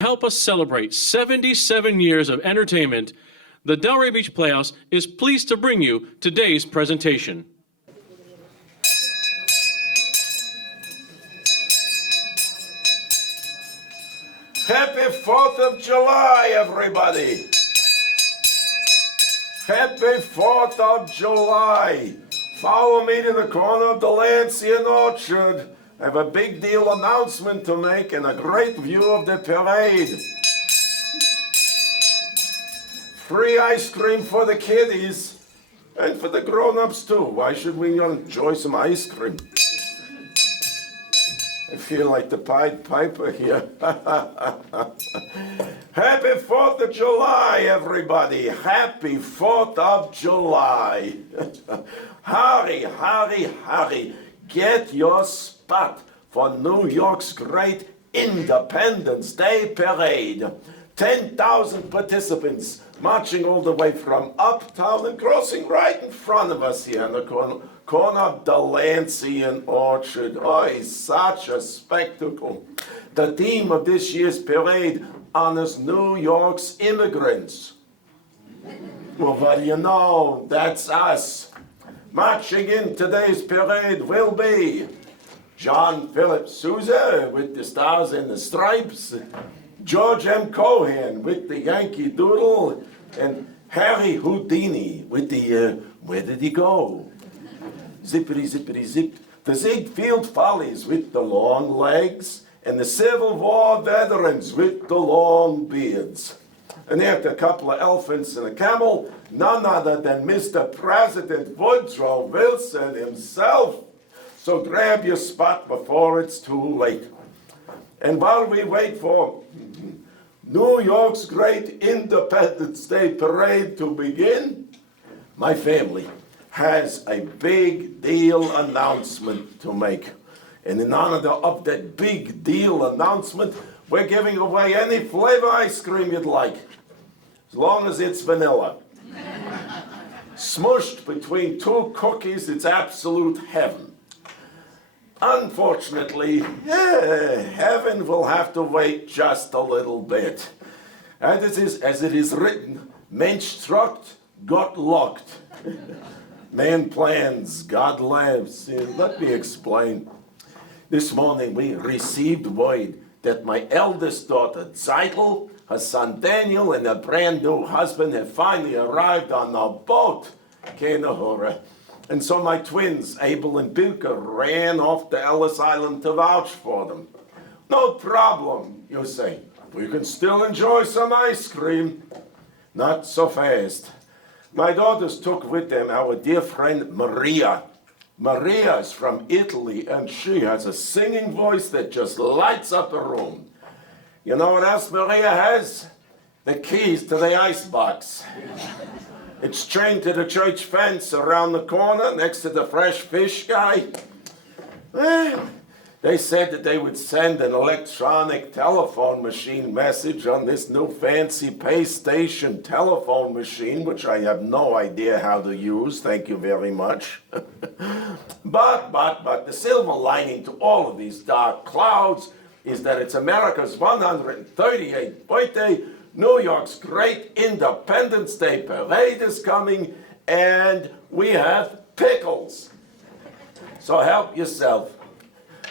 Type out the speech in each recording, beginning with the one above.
Help us celebrate 77 years of entertainment, the Delray Beach Playhouse is pleased to bring you today's presentation. Happy 4th of July, everybody! Happy 4th of July! Follow me to the corner of Delancey and Orchard. I have a big deal announcement to make and a great view of the parade. Free ice cream for the kiddies and for the grown-ups too. Why should we enjoy some ice cream? I feel like the Pied Piper here. Happy 4th of July, everybody. Happy 4th of July. Hurry, hurry, hurry. Get your spot for New York's great Independence Day Parade. 10,000 participants marching all the way from uptown and crossing right in front of us here in the corner of Delancey and Orchard. Oh, it's such a spectacle. The theme of this year's parade honors New York's immigrants. Well, what do you know? That's us. Marching in today's parade will be John Philip Sousa with the Stars and the Stripes, George M. Cohan with the Yankee Doodle, and Harry Houdini with the Where Did He Go? Zippity, zippity, zip. The Ziegfeld Follies with the long legs, and the Civil War veterans with the long beards. And after a couple of elephants and a camel, none other than Mr. President Woodrow Wilson himself. So grab your spot before it's too late. And while we wait for New York's great Independence Day Parade to begin, my family has a big deal announcement to make. And in honor of that big deal announcement, we're giving away any flavor ice cream you'd like, as long as it's vanilla. Smushed between two cookies, it's absolute heaven. Unfortunately, heaven will have to wait just a little bit. And as it is written, Mensch truckt, Gott lockt. Man plans, God laughs. Let me explain. This morning we received word that my eldest daughter, Zeitel, her son Daniel, and her brand new husband have finally arrived on a boat. Kenahora. And so my twins, Abel and Bilka, ran off to Ellis Island to vouch for them. No problem, you say. We can still enjoy some ice cream. Not so fast. My daughters took with them our dear friend Maria. Maria is from Italy, and she has a singing voice that just lights up a room. You know what else Maria has? The keys to the icebox. It's chained to the church fence around the corner next to the fresh fish guy. Well, they said that they would send an electronic telephone machine message on this new fancy pay station telephone machine, which I have no idea how to use, thank you very much. But the silver lining to all of these dark clouds is that it's America's 138th birthday. New York's great Independence Day Parade is coming, and we have pickles. So help yourself.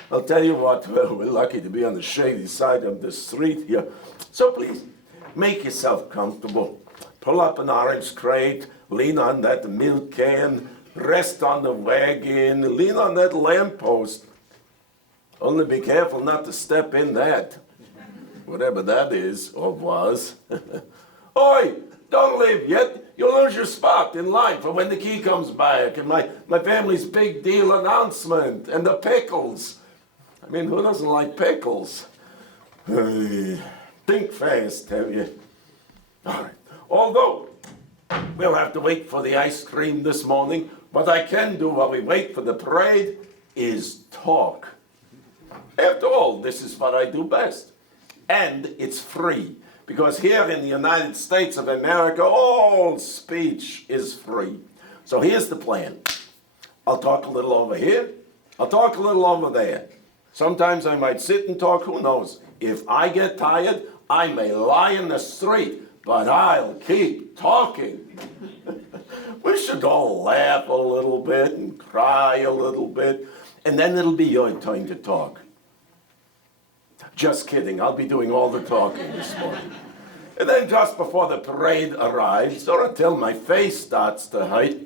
I'll tell you what, we're lucky to be on the shady side of the street here. So please, make yourself comfortable. Pull up an orange crate, lean on that milk can, rest on the wagon, lean on that lamppost. Only be careful not to step in that. Whatever that is, or was. Oi, don't leave yet. You'll lose your spot in line for when the key comes back, and my family's big deal announcement, and the pickles. I mean, who doesn't like pickles? Think fast, Tevye. All right. Although, we'll have to wait for the ice cream this morning, what I can do while we wait for the parade is talk. After all, this is what I do best. And it's free, because here in the United States of America, all speech is free. So here's the plan. I'll talk a little over here. I'll talk a little over there. Sometimes I might sit and talk, who knows. If I get tired, I may lie in the street, but I'll keep talking. We should all laugh a little bit and cry a little bit, and then it'll be your turn to talk. Just kidding, I'll be doing all the talking this morning. And then just before the parade arrives, or until my face starts to hurt,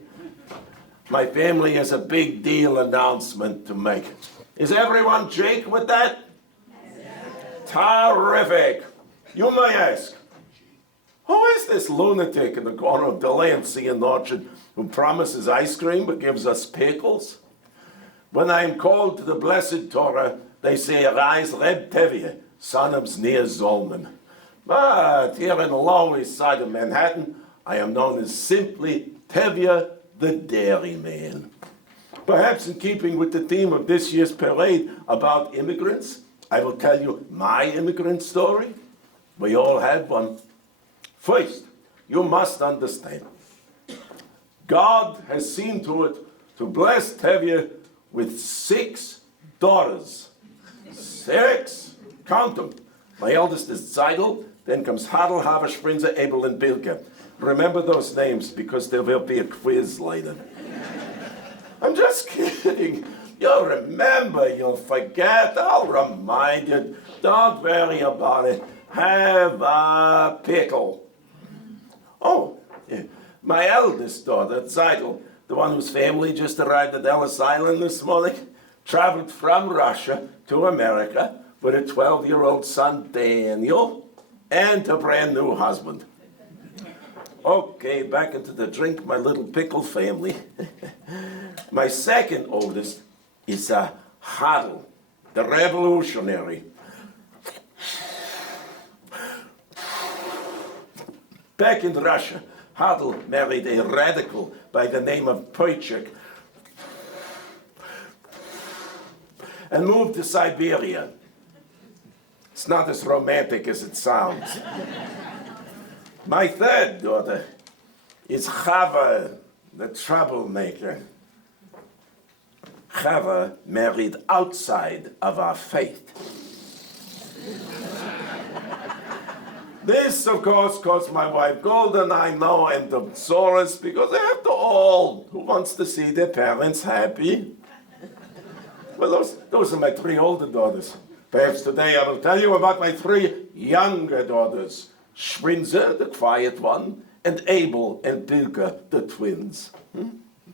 my family has a big deal announcement to make. Is everyone Jake with that? Yes. Terrific. You may ask, who is this lunatic in the corner of Delancey and Orchard who promises ice cream but gives us pickles? When I am called to the blessed Torah, they say, arise, Reb Tevye, son of Znir Zolman. But here in the Lower East Side of Manhattan, I am known as simply Tevye the Dairyman. Perhaps in keeping with the theme of this year's parade about immigrants, I will tell you my immigrant story. We all had one. First, you must understand, God has seen to it to bless Tevye with 6 daughters. 6, count them. My eldest is Zeidel, then comes Hadel, Havish, Frinze, Abel, and Bilke. Remember those names because there will be a quiz later. I'm just kidding. You'll remember, you'll forget, I'll remind you. Don't worry about it. Have a pickle. Oh, yeah. My eldest daughter, Zeidel, the one whose family just arrived at Ellis Island this morning, traveled from Russia to America with a 12-year-old son, Daniel, and a brand new husband. Okay, back into the drink, my little pickle family. My second oldest is Hadel, the revolutionary. Back in Russia, Hadel married a radical by the name of Poichek and moved to Siberia. It's not as romantic as it sounds. My third daughter is Chava, the troublemaker. Chava married outside of our faith. This, of course, cost my wife Golden, I know, and the sores, because after all, who wants to see their parents happy? Well, those are my 3 older daughters. Perhaps today I will tell you about my 3 younger daughters. Schwinzer, the quiet one, and Abel and Bilke, the twins.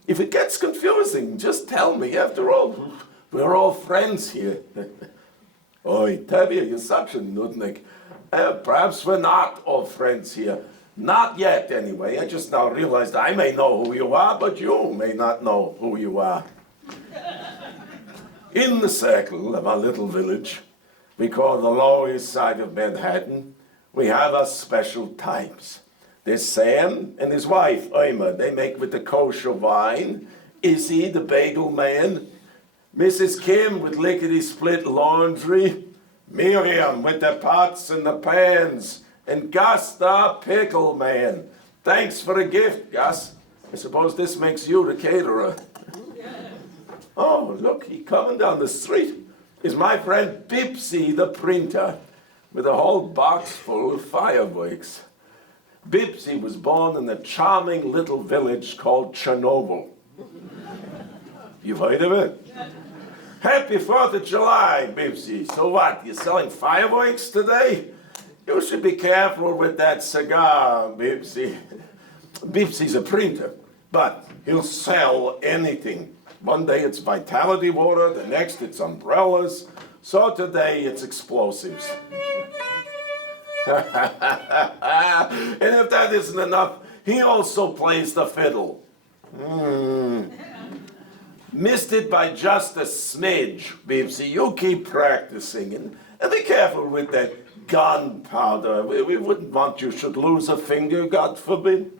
If it gets confusing, just tell me. After all, we're all friends here. Oi, Tevye, you're such a nudnik. Perhaps we're not all friends here. Not yet, anyway. I just now realized I may know who you are, but you may not know who you are. In the circle of our little village, we call the Lower East Side of Manhattan, we have our special types. There's Sam and his wife, Irma. They make with the kosher wine. Izzy, the bagel man. Mrs. Kim with lickety-split laundry. Miriam with the pots and the pans. And Gus, the pickle man. Thanks for the gift, Gus. I suppose this makes you the caterer. Oh, look, he coming down the street is my friend Bipsy, the printer, with a whole box full of fireworks. Bipsy was born in a charming little village called Chernobyl. You've heard of it? Happy 4th of July, Bipsy. So what, you're selling fireworks today? You should be careful with that cigar, Bipsy. Bipsy's a printer, but he'll sell anything. One day it's vitality water, the next it's umbrellas, so today it's explosives. And if that isn't enough, he also plays the fiddle. Missed it by just a smidge, Bipsy. You keep practicing and be careful with that gunpowder. We wouldn't want you should lose a finger, God forbid.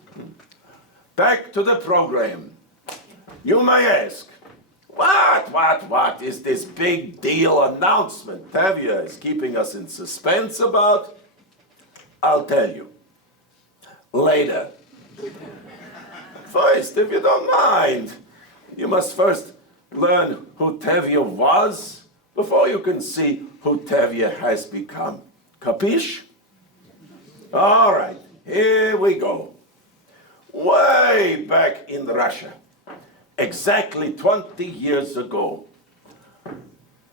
Back to the program. You may ask, what is this big deal announcement Tevye is keeping us in suspense about? I'll tell you. Later. First, if you don't mind, you must first learn who Tevye was before you can see who Tevye has become. Capiche? All right, here we go. Way back in Russia, exactly 20 years ago.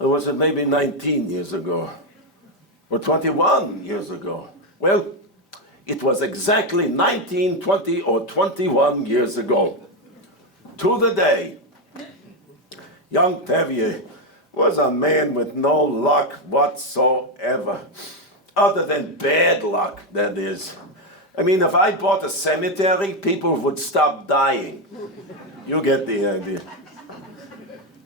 Or was it maybe 19 years ago? Or 21 years ago? Well, it was exactly 19, 20, or 21 years ago. To the day. Young Tevye was a man with no luck whatsoever. Other than bad luck, that is. I mean, if I bought a cemetery, people would stop dying. You get the idea.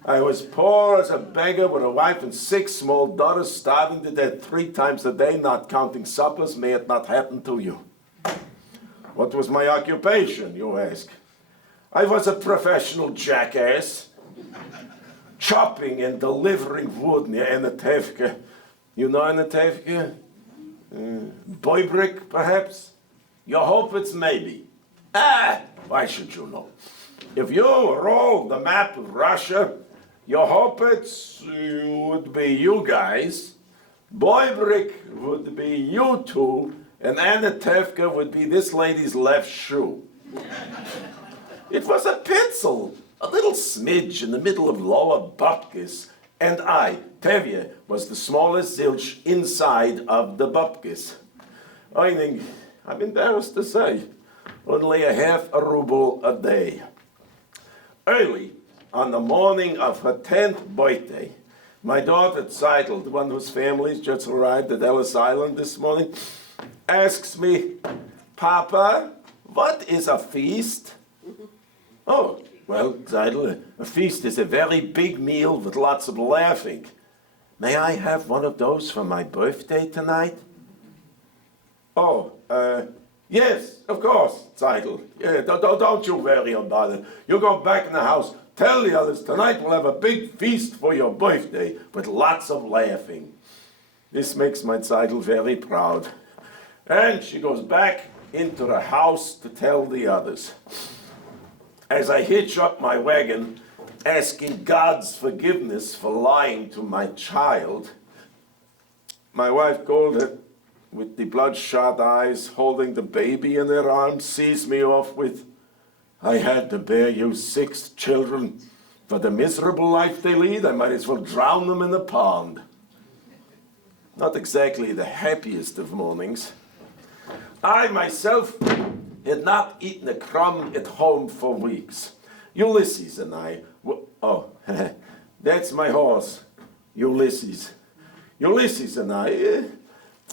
I was poor as a beggar with a wife and 6 small daughters, starving to death 3 times a day, not counting suppers. May it not happen to you. What was my occupation, you ask? I was a professional jackass, chopping and delivering wood near Tevye. You know Tevye? Boybrick, perhaps? You hope it's maybe. Why should you know? If you roll the map of Russia, you hope it would be you guys, Boybrick would be you two, and Tevye would be this lady's left shoe. It was a pencil, a little smidge in the middle of lower bupkis, and I, Tevye, was the smallest zilch inside of the bupkis. I think, I'm embarrassed to say, only a half a ruble a day. Early on the morning of her 10th birthday, my daughter Zeidel, the one whose family's just arrived at Ellis Island this morning, asks me, Papa, what is a feast? Oh, well, Zeidel, a feast is a very big meal with lots of laughing. May I have one of those for my birthday tonight? Oh, yes, of course, Zeidel. Yeah, don't you worry about it. You go back in the house. Tell the others tonight we'll have a big feast for your birthday with lots of laughing. This makes my Zeidel very proud. And she goes back into the house to tell the others. As I hitch up my wagon, asking God's forgiveness for lying to my child, my wife Golda, with the bloodshot eyes, holding the baby in her arms, sees me off with, I had to bear you 6 children. For the miserable life they lead, I might as well drown them in the pond. Not exactly the happiest of mornings. I myself had not eaten a crumb at home for weeks. Ulysses and I, that's my horse, Ulysses. Ulysses and I,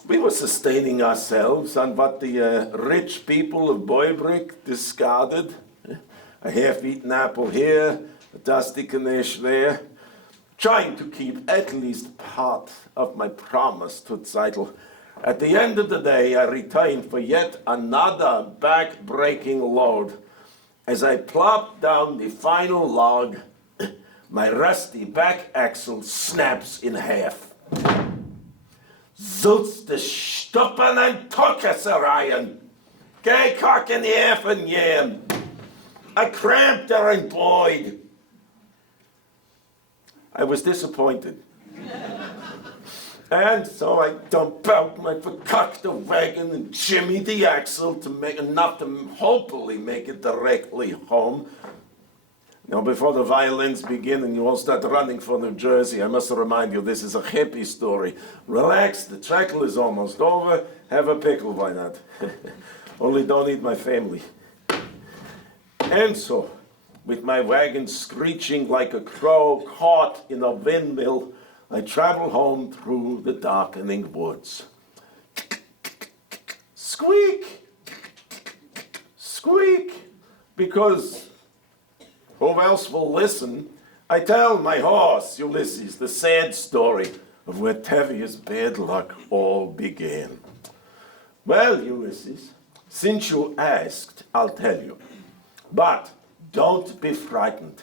we were sustaining ourselves on what the rich people of Boybrick discarded. A half-eaten apple here, a dusty Ganesh there, trying to keep at least part of my promise to Zeidel. At the end of the day, I returned for yet another back-breaking load. As I plopped down the final log, my rusty back axle snaps in half. Zult de stoppen en tokkeserijen. Geh kokken even jem. I cramped her and Boyd. I was disappointed. And so I dump out my verkackte wagon and jimmy the axle to make enough to hopefully make it directly home. Now, before the violins begin and you all start running for New Jersey, I must remind you this is a happy story. Relax, the trickle is almost over. Have a pickle, why not? Only don't eat my family. And so, with my wagon screeching like a crow caught in a windmill, I travel home through the darkening woods. Squeak! Squeak! Because who else will listen? I tell my horse, Ulysses, the sad story of where Tevye's bad luck all began. Well, Ulysses, since you asked, I'll tell you. But don't be frightened.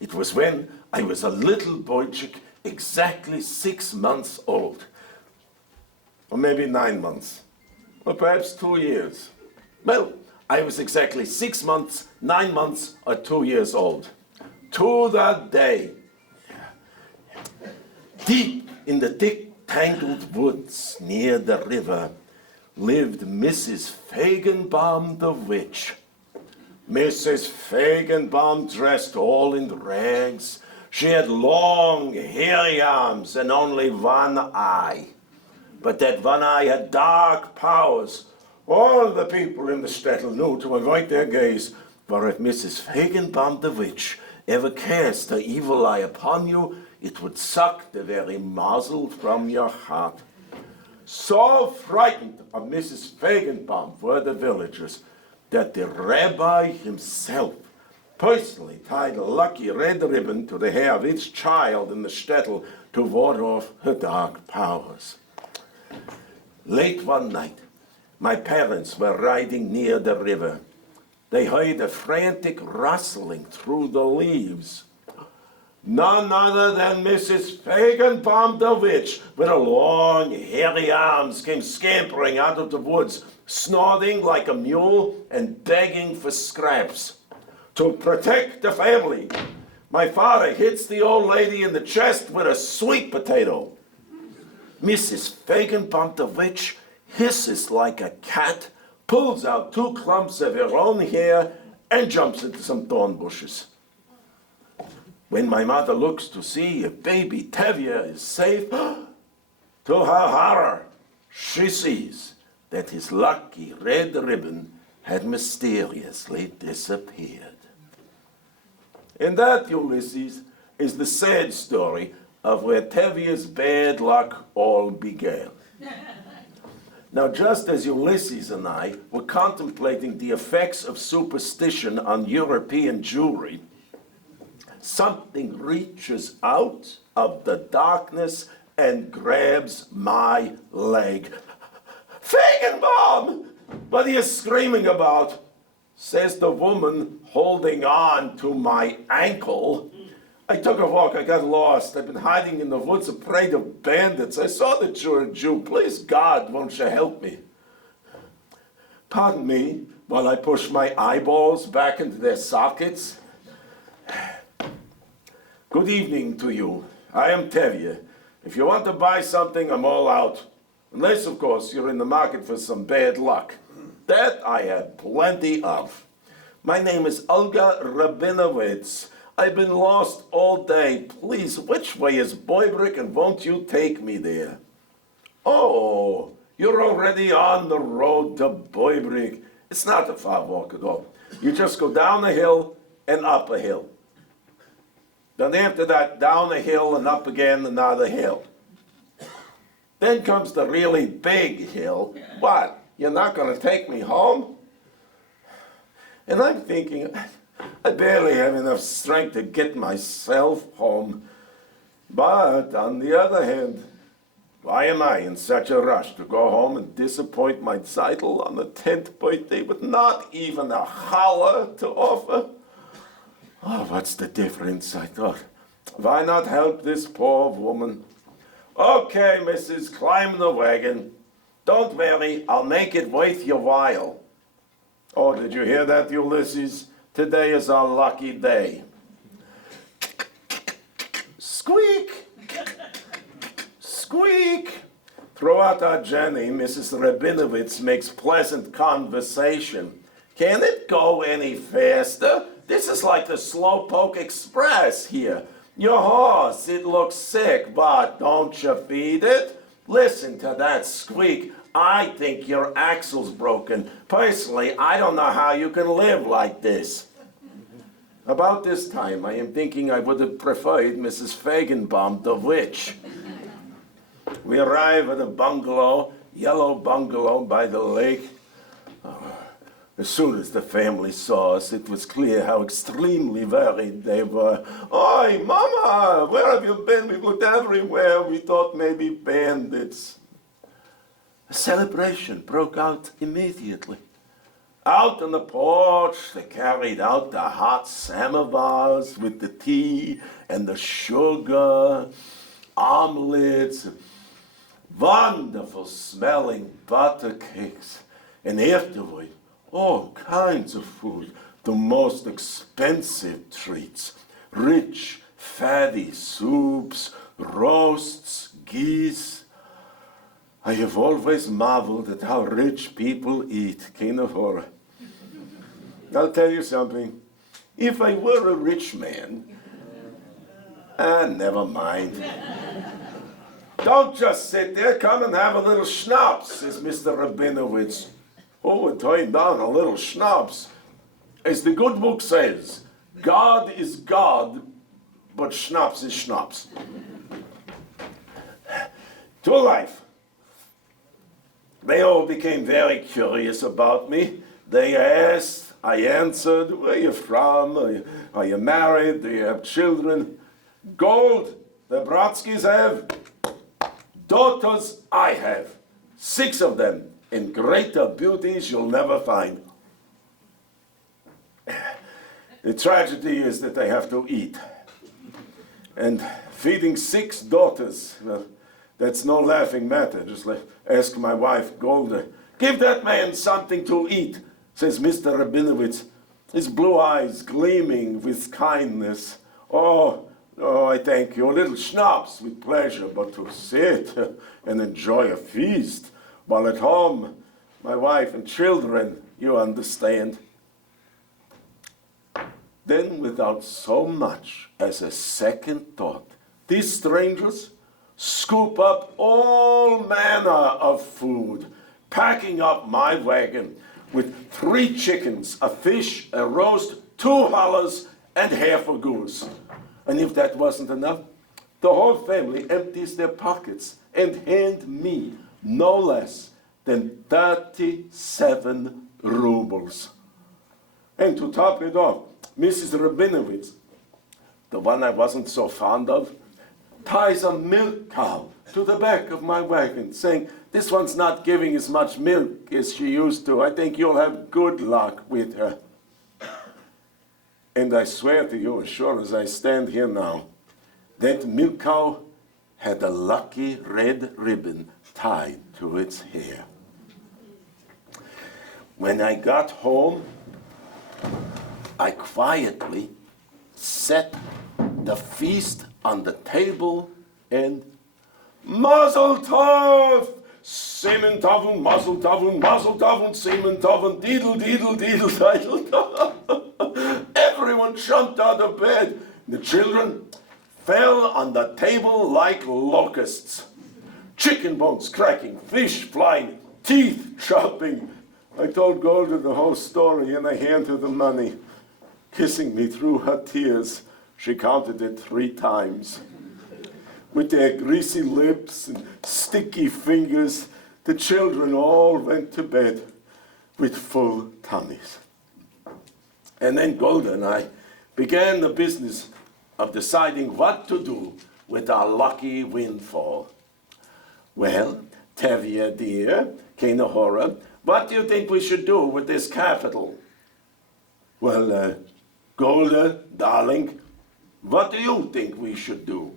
It was when I was a little boychik, exactly 6 months old. Or maybe 9 months. Or perhaps 2 years. Well, I was exactly 6 months, 9 months, or 2 years old. To the day. Deep in the thick, tangled woods near the river lived Mrs. Feigenbaum the witch. Mrs. Feigenbaum dressed all in rags. She had long, hairy arms and only one eye. But that one eye had dark powers. All the people in the shtetl knew to avoid their gaze, for if Mrs. Feigenbaum the witch ever cast her evil eye upon you, it would suck the very muzzle from your heart. So frightened of Mrs. Feigenbaum were the villagers that the rabbi himself personally tied a lucky red ribbon to the hair of each child in the shtetl to ward off her dark powers. Late one night, my parents were riding near the river. They heard a frantic rustling through the leaves. None other than Mrs. Feigenbaum the witch, with her long, hairy arms, came scampering out of the woods, snorting like a mule and begging for scraps. To protect the family, my father hits the old lady in the chest with a sweet potato. Mrs. Feigenbaum the witch hisses like a cat, pulls out 2 clumps of her own hair, and jumps into some thorn bushes. When my mother looks to see if baby Tevye is safe, to her horror, she sees that his lucky red ribbon had mysteriously disappeared. And that, Ulysses, is the sad story of where Tevye's bad luck all began. Now, just as Ulysses and I were contemplating the effects of superstition on European Jewry, something reaches out of the darkness and grabs my leg. Feigenbaum! What are you screaming about? Says the woman holding on to my ankle. I took a walk, I got lost. I've been hiding in the woods afraid of bandits. I saw that you're a Jew. Please, God, won't you help me? Pardon me while I push my eyeballs back into their sockets. Good evening to you. I am Tevye. If you want to buy something, I'm all out. Unless, of course, you're in the market for some bad luck. That I have plenty of. My name is Olga Rabinowitz. I've been lost all day. Please, which way is Boybrik, and won't you take me there? Oh, you're already on the road to Boybrik. It's not a far walk at all. You just go down a hill and up a hill. Then after that, down a hill and up again another hill. Then comes the really big hill. What? You're not going to take me home? And I'm thinking, I barely have enough strength to get myself home. But on the other hand, why am I in such a rush to go home and disappoint my Zeitl on the 10th birthday with not even a challah to offer? Oh, what's the difference, I thought. Why not help this poor woman? Okay, Mrs., climb the wagon. Don't worry, I'll make it worth your while. Oh, did you hear that, Ulysses? Today is our lucky day. Squeak! Squeak! Throughout our journey, Mrs. Rabinowitz makes pleasant conversation. Can it go any faster? This is like the Slowpoke Express here. Your horse, it looks sick, but don't you feed it? Listen to that squeak. I think your axle's broken. Personally, I don't know how you can live like this. About this time, I am thinking I would have preferred Mrs. Feigenbaum the witch. We arrive at a bungalow, yellow bungalow by the lake. As soon as the family saw us, it was clear how extremely worried they were. Oi, Mama, where have you been? We looked everywhere. We thought maybe bandits. A celebration broke out immediately. Out on the porch, they carried out the hot samovars with the tea and the sugar, omelets, wonderful smelling butter cakes, and afterward, all kinds of food, the most expensive treats, rich, fatty soups, roasts, geese. I have always marveled at how rich people eat, King of Horror. I'll tell you something. If I were a rich man, never mind. Don't just sit there, come and have a little schnapps, says Mr. Rabinowitz. Oh, and turn down a little schnapps. As the good book says, God is God, but schnapps is schnapps. To life. They all became very curious about me. They asked, I answered, where are you from? Are you married? Do you have children? Gold, the Bratskys have. Daughters, I have. 6 of them, in greater beauties you'll never find. The tragedy is that I have to eat. And feeding 6 daughters, well, that's no laughing matter. Just ask my wife, Golda. Give that man something to eat, says Mr. Rabinowitz, his blue eyes gleaming with kindness. Oh, I thank you. A little schnapps with pleasure, but to sit and enjoy a feast while at home, my wife and children, you understand. Then, without so much as a second thought, these strangers scoop up all manner of food, packing up my wagon with 3 chickens, a fish, a roast, 2 hollers, and half a goose. And if that wasn't enough, the whole family empties their pockets and hand me no less than 37 rubles. And to top it off, Mrs. Rabinowitz, the one I wasn't so fond of, ties a milk cow to the back of my wagon, saying, this one's not giving as much milk as she used to. I think you'll have good luck with her. And I swear to you, as sure as I stand here now, that milk cow had a lucky red ribbon tied to its hair. When I got home, I quietly set the feast on the table and Mazel Tov! Semen Tovun, Mazel Tovun, Mazel Tovun, Semen Tovun, Deedle, Deedle, Deedle, Deedle. Everyone jumped out of bed. The children fell on the table like locusts. Chicken bones cracking, fish flying, teeth chopping. I told Golda the whole story and I handed her the money. Kissing me through her tears, she counted it 3 times. With their greasy lips and sticky fingers, the children all went to bed with full tummies. And then Golda and I began the business of deciding what to do with our lucky windfall. Well, Tevye, dear, Kenahora, what do you think we should do with this capital? Well, Golda, darling, what do you think we should do?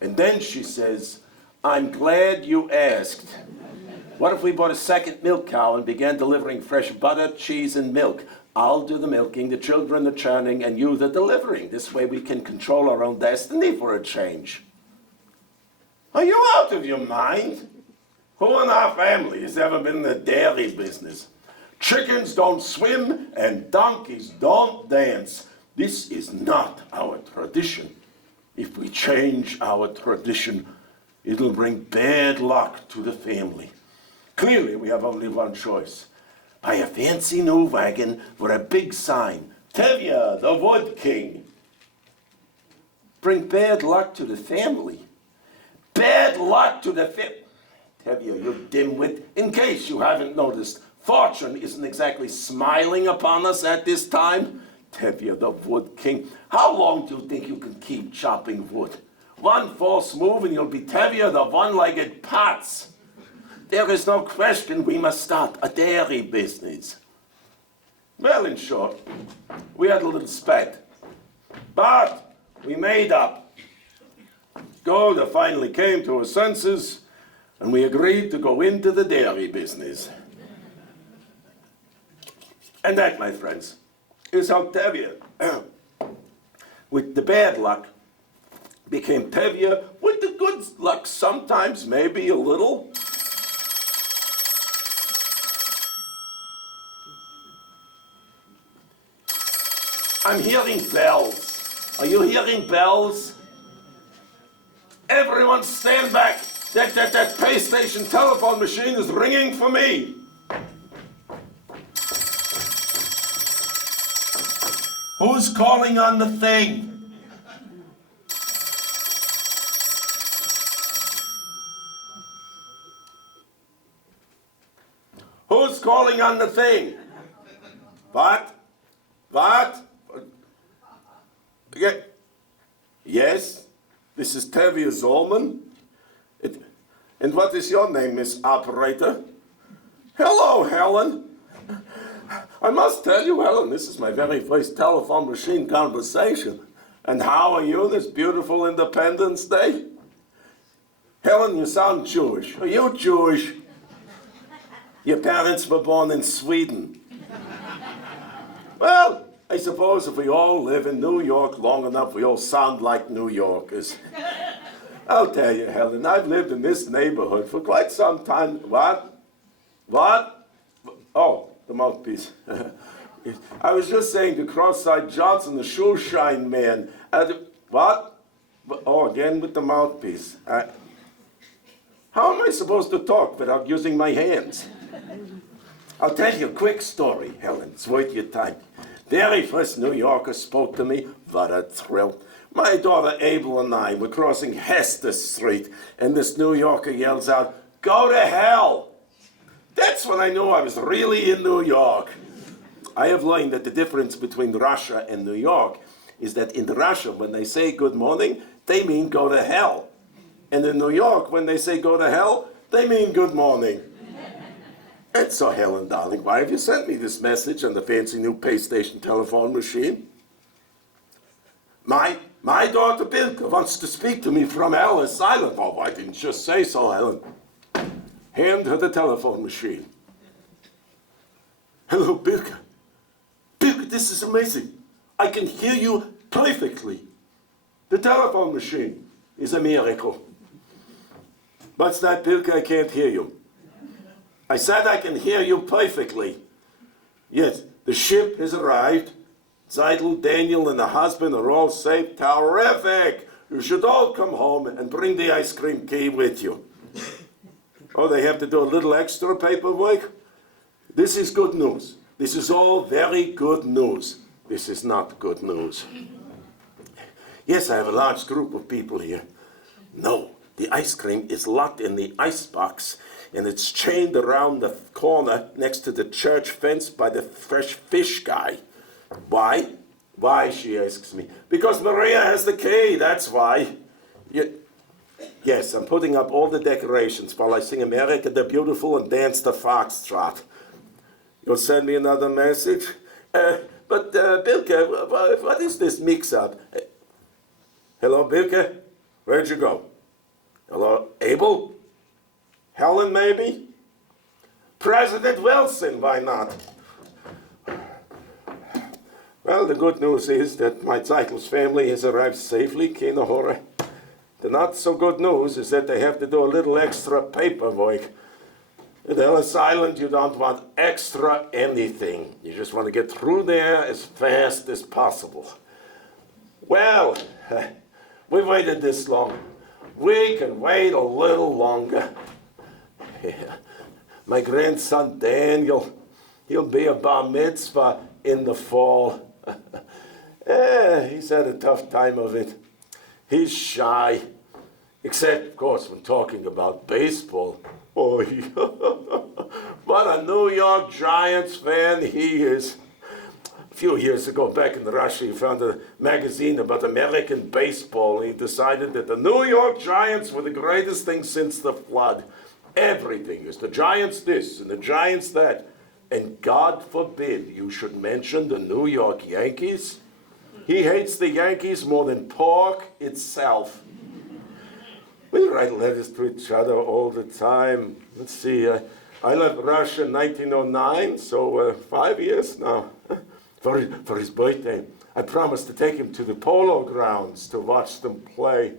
And then she says, I'm glad you asked. What if we bought a second milk cow and began delivering fresh butter, cheese, and milk? I'll do the milking, the children the churning, and you the delivering. This way we can control our own destiny for a change. Are you out of your mind? Who in our family has ever been in the dairy business? Chickens don't swim and donkeys don't dance. This is not our tradition. If we change our tradition, it'll bring bad luck to the family. Clearly, we have only one choice. Buy a fancy new wagon with a big sign, Tevye, the Wood King. Bring bad luck to the family. Bad luck to the Tevye, you dimwit, in case you haven't noticed, fortune isn't exactly smiling upon us at this time. Tevye, the Wood King, how long do you think you can keep chopping wood? One false move and you'll be Tevye, the one-legged Potts. There is no question we must start a dairy business. Well, in short, we had a little spat, but we made up. Golda finally came to her senses, and we agreed to go into the dairy business. And that, my friends, is how Tevye, with the bad luck, became Tevye with the good luck sometimes, maybe a little. I'm hearing bells. Are you hearing bells? Everyone stand back. That pay station telephone machine is ringing for me. Who's calling on the thing? Who's calling on the thing? What? Yeah. Yes, this is Tevye Zolman. And what is your name, Miss Operator? Hello, Helen. I must tell you, Helen, this is my very first telephone machine conversation. And how are you this beautiful Independence Day? Helen, you sound Jewish. Are you Jewish? Your parents were born in Sweden. Well, I suppose if we all live in New York long enough, we all sound like New Yorkers. I'll tell you, Helen, I've lived in this neighborhood for quite some time. What? Oh, the mouthpiece. I was just saying to Cross-Eyed Johnson, the shoeshine man. What? Oh, again with the mouthpiece. How am I supposed to talk without using my hands? I'll tell you a quick story, Helen. It's worth your time. Very first New Yorker spoke to me. What a thrill. My daughter Abel and I were crossing Hester Street, and this New Yorker yells out, "Go to hell!" That's when I knew I was really in New York. I have learned that the difference between Russia and New York is that in Russia, when they say good morning, they mean go to hell. And in New York, when they say go to hell, they mean good morning. And so, Helen, darling, why have you sent me this message on the fancy new pay station telephone machine? My daughter Bilka wants to speak to me from Ellis Island. Oh, why didn't you just say so, Helen? Hand her the telephone machine. Hello, Bilka. Bilka, this is amazing. I can hear you perfectly. The telephone machine is a miracle. What's that, Bilka? I can't hear you. I said I can hear you perfectly. Yes, the ship has arrived. Zeidel, Daniel, and the husband are all safe. Terrific! You should all come home and bring the ice cream key with you. Oh, they have to do a little extra paperwork? This is good news. This is all very good news. This is not good news. Yes, I have a large group of people here. No, the ice cream is locked in the icebox, and it's chained around the corner next to the church fence by the fresh fish guy. Why? Why, she asks me. Because Maria has the key, that's why. Yes, I'm putting up all the decorations while I sing America the Beautiful and dance the foxtrot. You'll send me another message? But Bilka, what is this mix-up? Hello, Bilka? Where'd you go? Hello, Abel? Helen, maybe? President Wilson, why not? Well, the good news is that my Zeitl's family has arrived safely, Kinahora. The not so good news is that they have to do a little extra paperwork. At Ellis Island, you don't want extra anything. You just want to get through there as fast as possible. Well, we waited this long. We can wait a little longer. Yeah. My grandson Daniel, he'll be a bar mitzvah in the fall. He's had a tough time of it. He's shy. Except, of course, when talking about baseball. Oh, what a New York Giants fan he is. A few years ago, back in Russia, he found a magazine about American baseball, and he decided that the New York Giants were the greatest thing since the flood. Everything is the Giants this and the Giants that. And God forbid you should mention the New York Yankees. He hates the Yankees more than pork itself. We write letters to each other all the time. Let's see, I left Russia in 1909, so 5 years now. For his birthday, I promised to take him to the polo grounds to watch them play.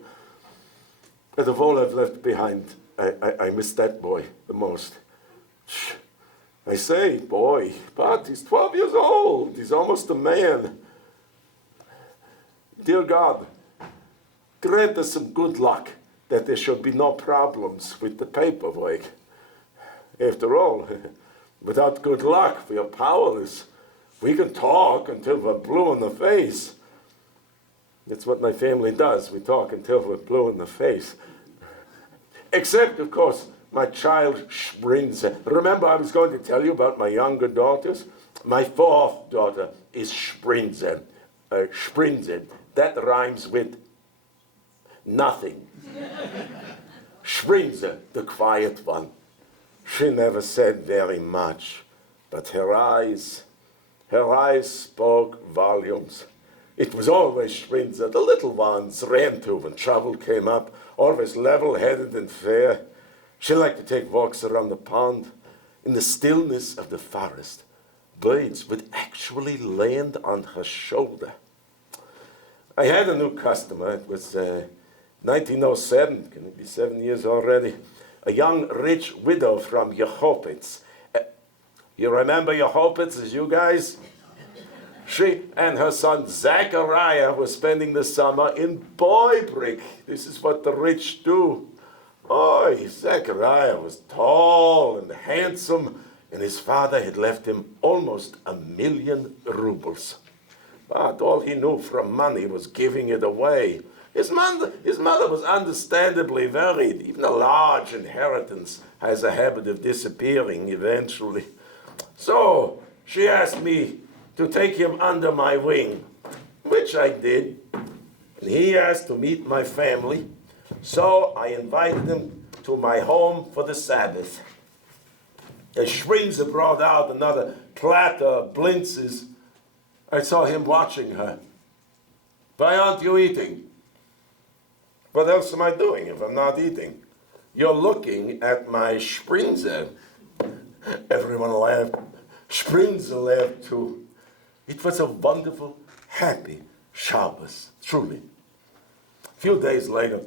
But of all I've left behind, I miss that boy the most. I say boy, but he's 12 years old. He's almost a man. Dear God, grant us some good luck that there should be no problems with the paperwork. After all, without good luck, we are powerless. We can talk until we're blue in the face. That's what my family does. We talk until we're blue in the face. Except, of course, my child Sprinze. Remember I was going to tell you about my younger daughters? My fourth daughter is Sprinze. Sprinze. That rhymes with nothing. Sprinze, the quiet one. She never said very much, but her eyes spoke volumes. It was always Sprinze, the little ones ran to when trouble came up, always level-headed and fair. She liked to take walks around the pond. In the stillness of the forest, birds would actually land on her shoulder. I had a new customer. It was 1907, can it be 7 years already? A young rich widow from Jehopitz. You remember Jehopitz, as you guys? She and her son Zachariah were spending the summer in Boybrick. This is what the rich do. Oh, Zachariah was tall and handsome, and his father had left him almost 1,000,000 rubles. But all he knew from money was giving it away. His mother was understandably worried. Even a large inheritance has a habit of disappearing eventually. So she asked me to take him under my wing, which I did. And he asked to meet my family, so I invited him to my home for the Sabbath. As Sprinze brought out another platter of blintzes, I saw him watching her. Why aren't you eating? What else am I doing if I'm not eating? You're looking at my Sprinze. Everyone laughed. Sprinze laughed too. It was a wonderful, happy Shabbos, truly. A few days later,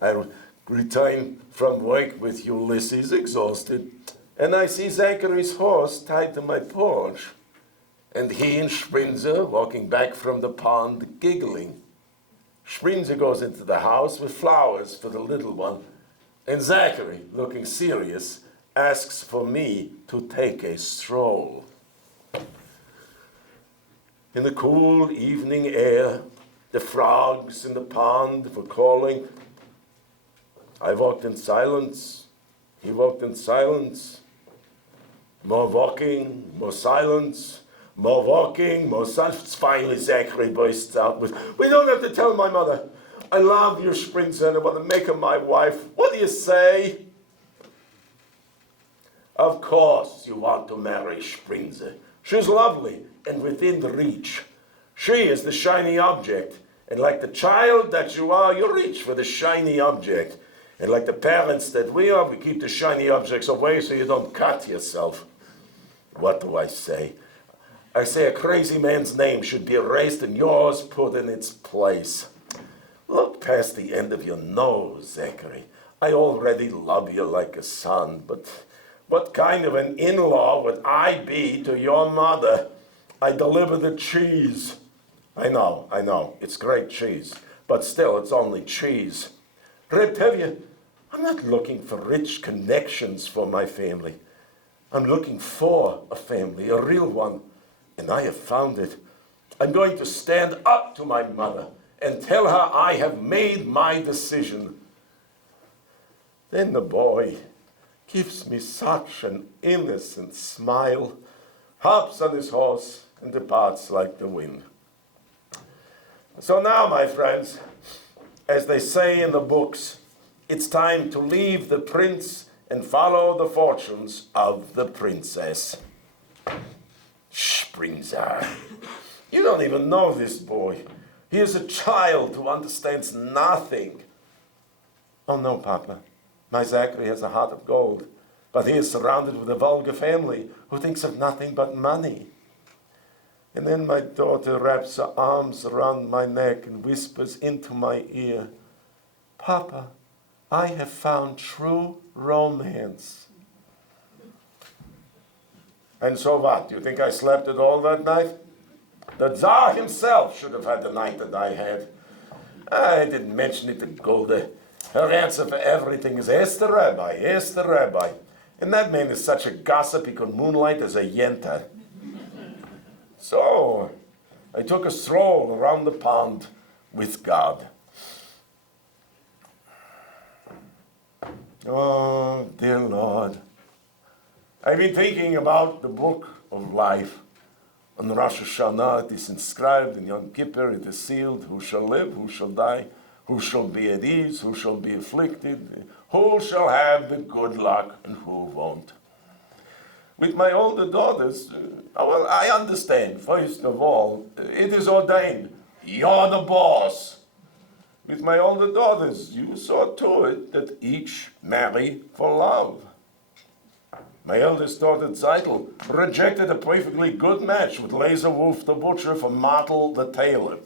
I returned from work with Ulysses, exhausted, and I see Zachary's horse tied to my porch, and he and Sprinze walking back from the pond, giggling. Sprinze goes into the house with flowers for the little one, and Zachary, looking serious, asks for me to take a stroll. In the cool evening air, the frogs in the pond were calling. I walked in silence. He walked in silence. More walking, more silence. More walking, more silence. Finally, Zachary bursts out with, "We don't have to tell my mother. I love your Sprinze and I want to make her my wife. What do you say?" Of course you want to marry Sprinze. She's lovely and within the reach. She is the shiny object. And like the child that you are, you reach for the shiny object. And like the parents that we are, we keep the shiny objects away so you don't cut yourself. What do I say? I say a crazy man's name should be erased and yours put in its place. Look past the end of your nose, Zachary. I already love you like a son, but what kind of an in-law would I be to your mother? I deliver the cheese. I know, it's great cheese, but still, it's only cheese. Reb Tevye, I'm not looking for rich connections for my family. I'm looking for a family, a real one, and I have found it. I'm going to stand up to my mother and tell her I have made my decision. Then the boy gives me such an innocent smile, hops on his horse, and departs like the wind. So now, my friends, as they say in the books, it's time to leave the prince and follow the fortunes of the princess. Sprinze, you don't even know this boy. He is a child who understands nothing. Oh no, Papa. My Zachary has a heart of gold, but he is surrounded with a vulgar family who thinks of nothing but money. And then my daughter wraps her arms around my neck and whispers into my ear, "Papa, I have found true romance." And so what? Do you think I slept at all that night? The Tsar himself should have had the night that I had. I didn't mention it to Golda. Her answer for everything is, ask the rabbi, ask the rabbi. And that man is such a gossip he could moonlight as a yenta. So, I took a stroll around the pond with God. Oh, dear Lord. I've been thinking about the book of life. On Rosh Hashanah, it is inscribed, in Yom Kippur, it is sealed, who shall live, who shall die, who shall be at ease, who shall be afflicted, who shall have the good luck, and who won't. With my older daughters, well, I understand, first of all, it is ordained, you're the boss. With my older daughters, you saw to it that each marry for love. My eldest daughter, Zeitel, rejected a perfectly good match with Laser Wolf the butcher for Martel the tailor.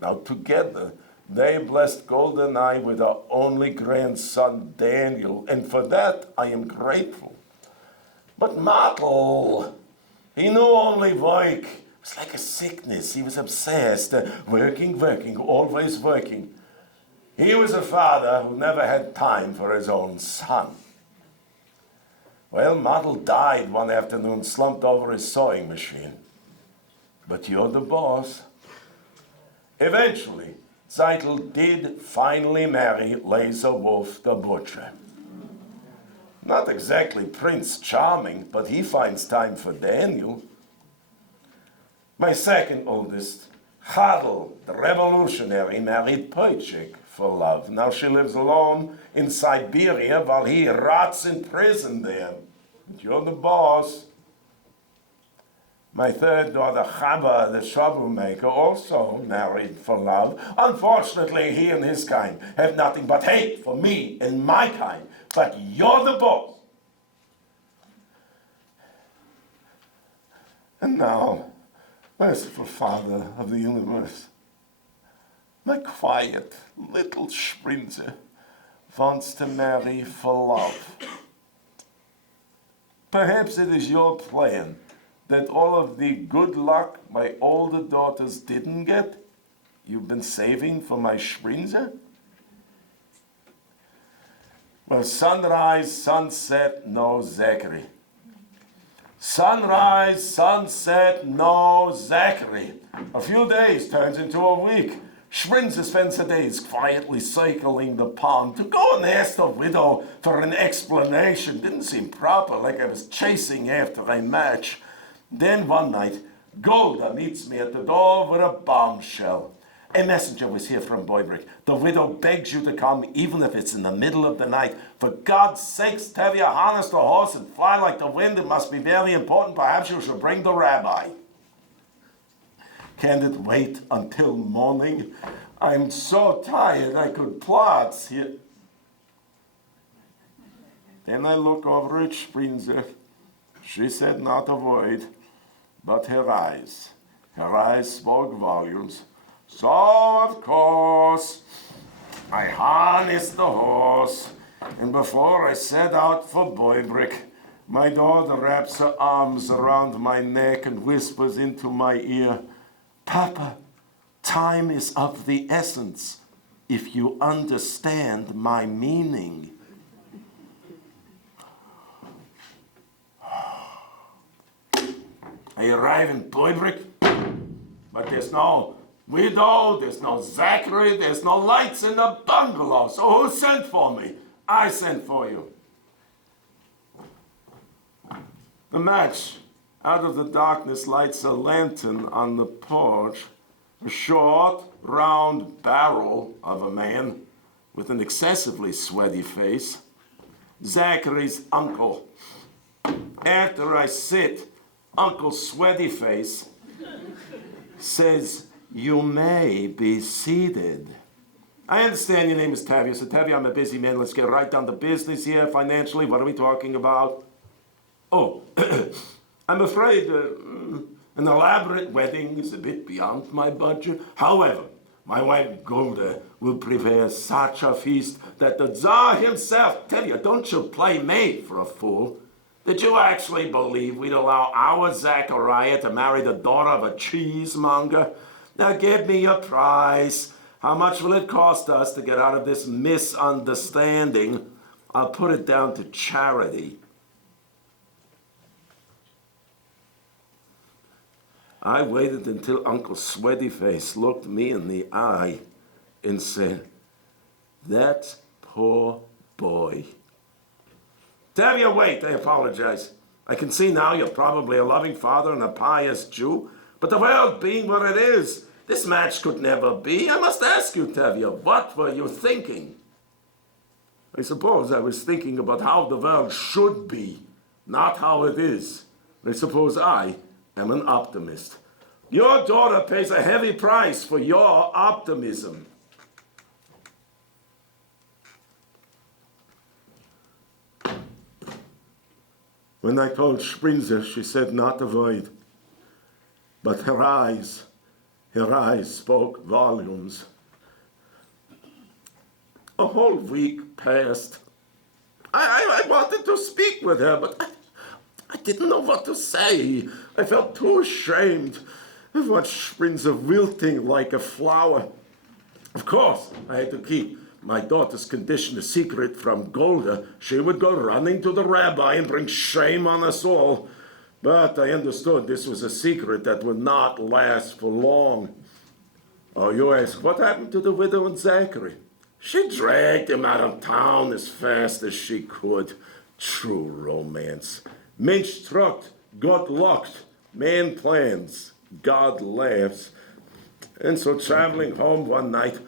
Now together, they blessed Golda and I with our only grandson, Daniel, and for that I am grateful. But Martel, he knew only work. It was like a sickness. He was obsessed, working, always working. He was a father who never had time for his own son. Well, Martel died one afternoon, slumped over his sewing machine. But you're the boss. Eventually, Zeitel did finally marry Laser Wolf the butcher. Not exactly Prince Charming, but he finds time for Daniel. My second oldest, Hadel, the revolutionary, married Poichik for love. Now she lives alone in Siberia while he rots in prison there. But you're the boss. My third daughter, Chaba, the troublemaker, also married for love. Unfortunately, he and his kind have nothing but hate for me and my kind. But you're the boss. And now, merciful Father of the universe, my quiet little Sprinze wants to marry for love. Perhaps it is your plan that all of the good luck my older daughters didn't get, you've been saving for my Sprinze? Well, sunrise, sunset, no Zachary. Sunrise, sunset, no Zachary. A few days turns into a week. Sprinze spends the days quietly circling the pond. To go and ask the widow for an explanation didn't seem proper, like I was chasing after a match. Then one night, Golda meets me at the door with a bombshell. A messenger was here from Boybrick. The widow begs you to come, even if it's in the middle of the night. For God's sakes, Tevye, harness the horse and fly like the wind. It must be very important. Perhaps you should bring the rabbi. Can it wait until morning? I'm so tired I could plots here. Then I look over at Sprinze. She said not a word, but her eyes. Her eyes spoke volumes. So, of course, I harnessed the horse, and before I set out for Boybrick, my daughter wraps her arms around my neck and whispers into my ear, Papa, time is of the essence, if you understand my meaning. I arrive in Boybrick, but there's no widow, there's no Zachary, there's no lights in the bungalow. So who sent for me? I sent for you. The match out of the darkness lights a lantern on the porch. A short, round barrel of a man with an excessively sweaty face. Zachary's uncle. After I sit, Uncle Sweaty Face says, you may be seated. I understand your name is Tevye. So Tevye, I'm a busy man. Let's get right down to business here financially. What are we talking about? Oh, I'm afraid an elaborate wedding is a bit beyond my budget. However, my wife Golda will prepare such a feast that the Tsar himself, Tevye, don't you play me for a fool. Did you actually believe we'd allow our Zachariah to marry the daughter of a cheesemonger? Now give me your price. How much will it cost us to get out of this misunderstanding? I'll put it down to charity. I waited until Uncle Sweaty Face looked me in the eye and said, "That poor boy." Tevye, wait, I apologize. I can see now you're probably a loving father and a pious Jew, but the world being what it is, this match could never be. I must ask you, Tevye, what were you thinking? I suppose I was thinking about how the world should be, not how it is. I suppose I am an optimist. Your daughter pays a heavy price for your optimism. When I told Sprinzer, she said not a word. But her eyes spoke volumes. A whole week passed. I wanted to speak with her, but I didn't know what to say. I felt too ashamed. I watched Sprinzer wilting like a flower. Of course, I had to keep my daughter's condition a secret from Golda. She would go running to the rabbi and bring shame on us all. But I understood this was a secret that would not last for long. Oh, you ask, what happened to the widow and Zachary? She dragged him out of town as fast as she could. True romance. Mensch truckt, God locked. Man plans, God laughs. And so traveling home one night,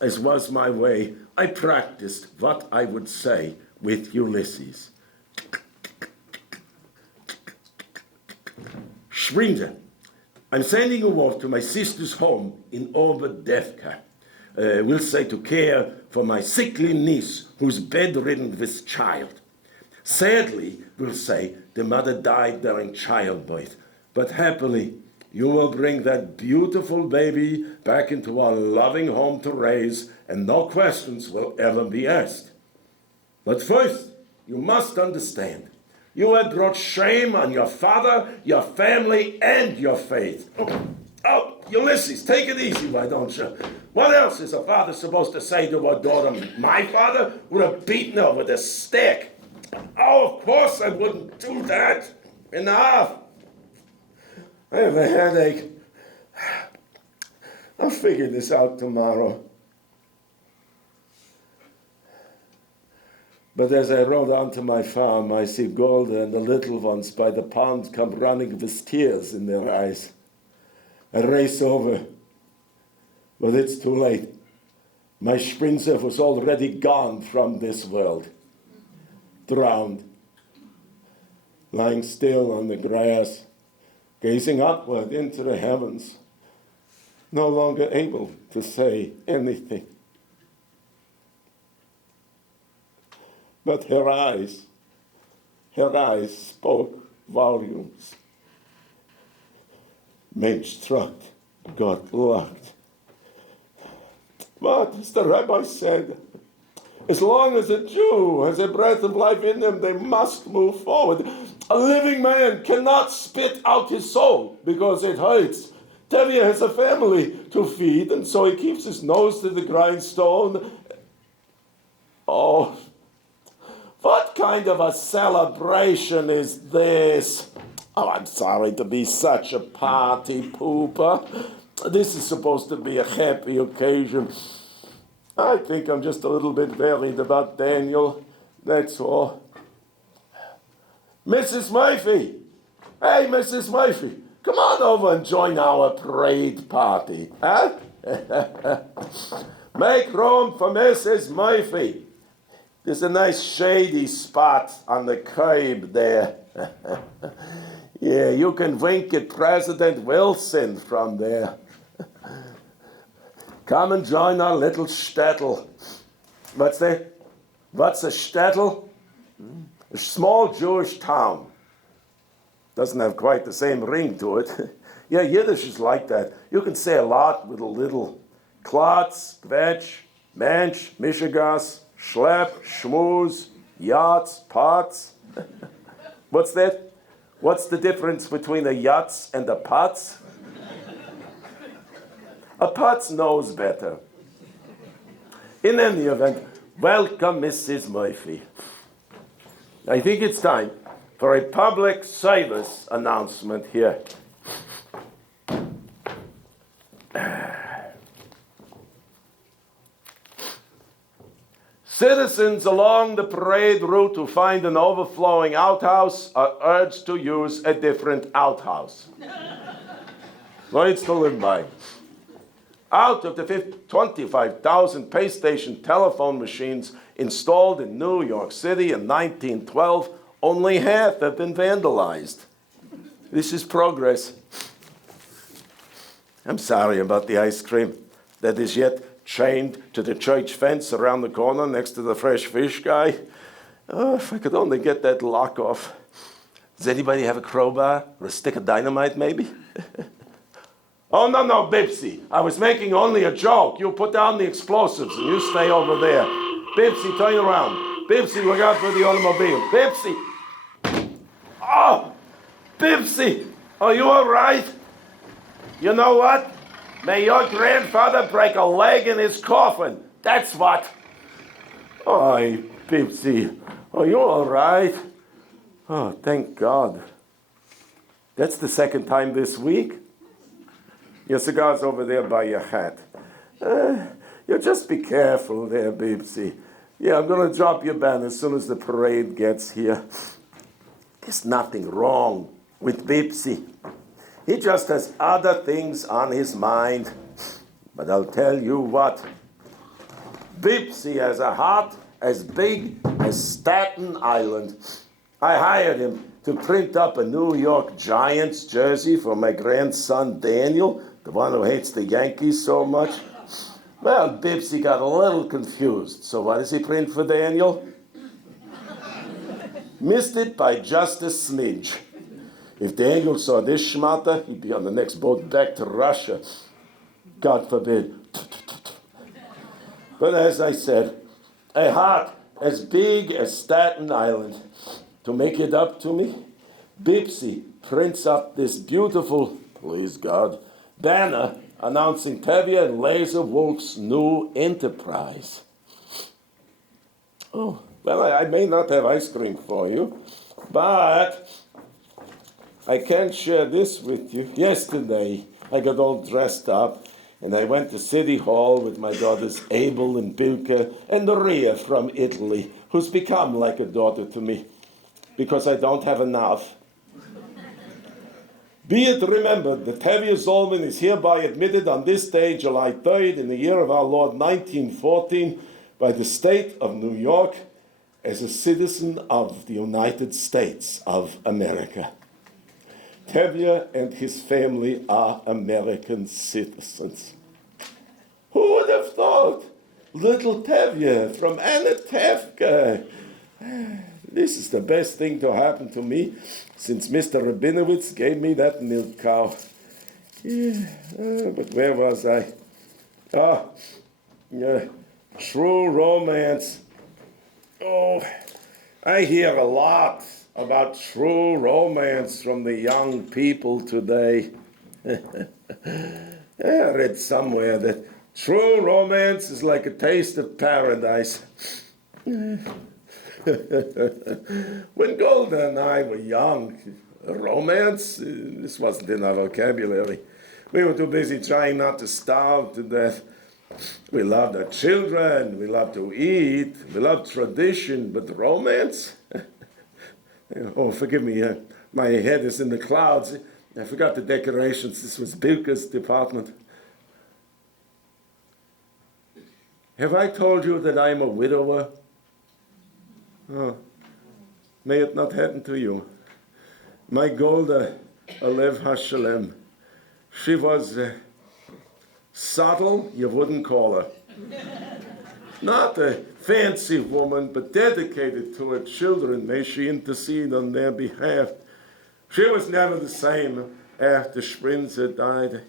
as was my way, I practiced what I would say with Ulysses. Sprinzer, I'm sending you off to my sister's home in Oberdevka. We'll say to care for my sickly niece who's bedridden with child. Sadly, we'll say the mother died during childbirth, but happily, you will bring that beautiful baby back into our loving home to raise, and no questions will ever be asked. But first, you must understand, you have brought shame on your father, your family, and your faith. Oh, Ulysses, take it easy, why don't you? What else is a father supposed to say to a daughter? My father would have beaten her with a stick. Oh, of course I wouldn't do that. Enough. I have a headache. I'll figure this out tomorrow. But as I rode on to my farm, I see Golda and the little ones by the pond come running with tears in their eyes. I race over, but it's too late. My Sprinzer was already gone from this world, drowned, lying still on the grass, gazing upward into the heavens, no longer able to say anything. But her eyes spoke volumes. Mensch truckt, God locked. But, as the rabbi said, as long as a Jew has a breath of life in them, they must move forward. A living man cannot spit out his soul because it hurts. Tevye has a family to feed, and so he keeps his nose to the grindstone. Oh, what kind of a celebration is this? Oh, I'm sorry to be such a party pooper. This is supposed to be a happy occasion. I think I'm just a little bit worried about Daniel, that's all. Mrs. Murphy! Hey, Mrs. Murphy, come on over and join our parade party, huh? Make room for Mrs. Murphy. There's a nice shady spot on the curb there. Yeah, you can wink at President Wilson from there. Come and join our little shtetl. What's a shtetl? A small Jewish town. Doesn't have quite the same ring to it. Yeah, Yiddish is like that. You can say a lot with a little. Klotz, kvetch, mensch, mishigas, schlepp, schmooze, yachts, pots. What's that? What's the difference between a yachts and a putz? A putz knows better. In any event, welcome, Mrs. Murphy. I think it's time for a public service announcement here. Citizens along the parade route who find an overflowing outhouse are urged to use a different outhouse. Words to live by. Out of the 25,000 pay station telephone machines installed in New York City in 1912, only half have been vandalized. This is progress. I'm sorry about the ice cream that is yet chained to the church fence around the corner next to the fresh fish guy. Oh, if I could only get that lock off. Does anybody have a crowbar or a stick of dynamite, maybe? Oh, no, Bipsy. I was making only a joke. You put down the explosives and you stay over there. Bipsy, turn around. Bipsy, look out for the automobile. Bipsy! Oh! Bipsy! Are you all right? You know what? May your grandfather break a leg in his coffin. That's what. Oh, Bipsy, are you all right? Oh, thank God. That's the second time this week. Your cigar's over there by your hat. You just be careful there, Bipsy. Yeah, I'm going to drop your ban as soon as the parade gets here. There's nothing wrong with Bipsy. He just has other things on his mind. But I'll tell you what. Bipsy has a heart as big as Staten Island. I hired him to print up a New York Giants jersey for my grandson Daniel, the one who hates the Yankees so much. Well, Bipsy got a little confused. So what does he print for Daniel? Missed it by just a smidge. If Daniel saw this schmatter, he'd be on the next boat back to Russia. God forbid. But as I said, a heart as big as Staten Island. To make it up to me, Bipsy prints up this beautiful, please God, banner announcing Tevye and Laser Wolf's new enterprise. Oh, well, I may not have ice cream for you, but I can share this with you. Yesterday, I got all dressed up, and I went to City Hall with my daughters Abel and Bilke and Ria from Italy, who's become like a daughter to me, because I don't have enough. Be it remembered that Tevye Zolman is hereby admitted on this day, July 3rd, in the year of our Lord 1914, by the state of New York as a citizen of the United States of America. Tevye and his family are American citizens. Who would have thought? Little Tevye from Anatevka. This is the best thing to happen to me since Mr. Rabinowitz gave me that milk cow. But where was I? True romance. Oh, I hear a lot about true romance from the young people today. I read somewhere that true romance is like a taste of paradise. When Golda and I were young, romance, this wasn't in our vocabulary. We were too busy trying not to starve to death. We loved our children, we loved to eat, we loved tradition, but romance? Oh, forgive me, my head is in the clouds. I forgot the decorations. This was Bilke's department. Have I told you that I am a widower? Oh, may it not happen to you. My Golda, Alev HaShalem, she was subtle, you wouldn't call her. Not a fancy woman, but dedicated to her children. May she intercede on their behalf. She was never the same after Sprinzer died.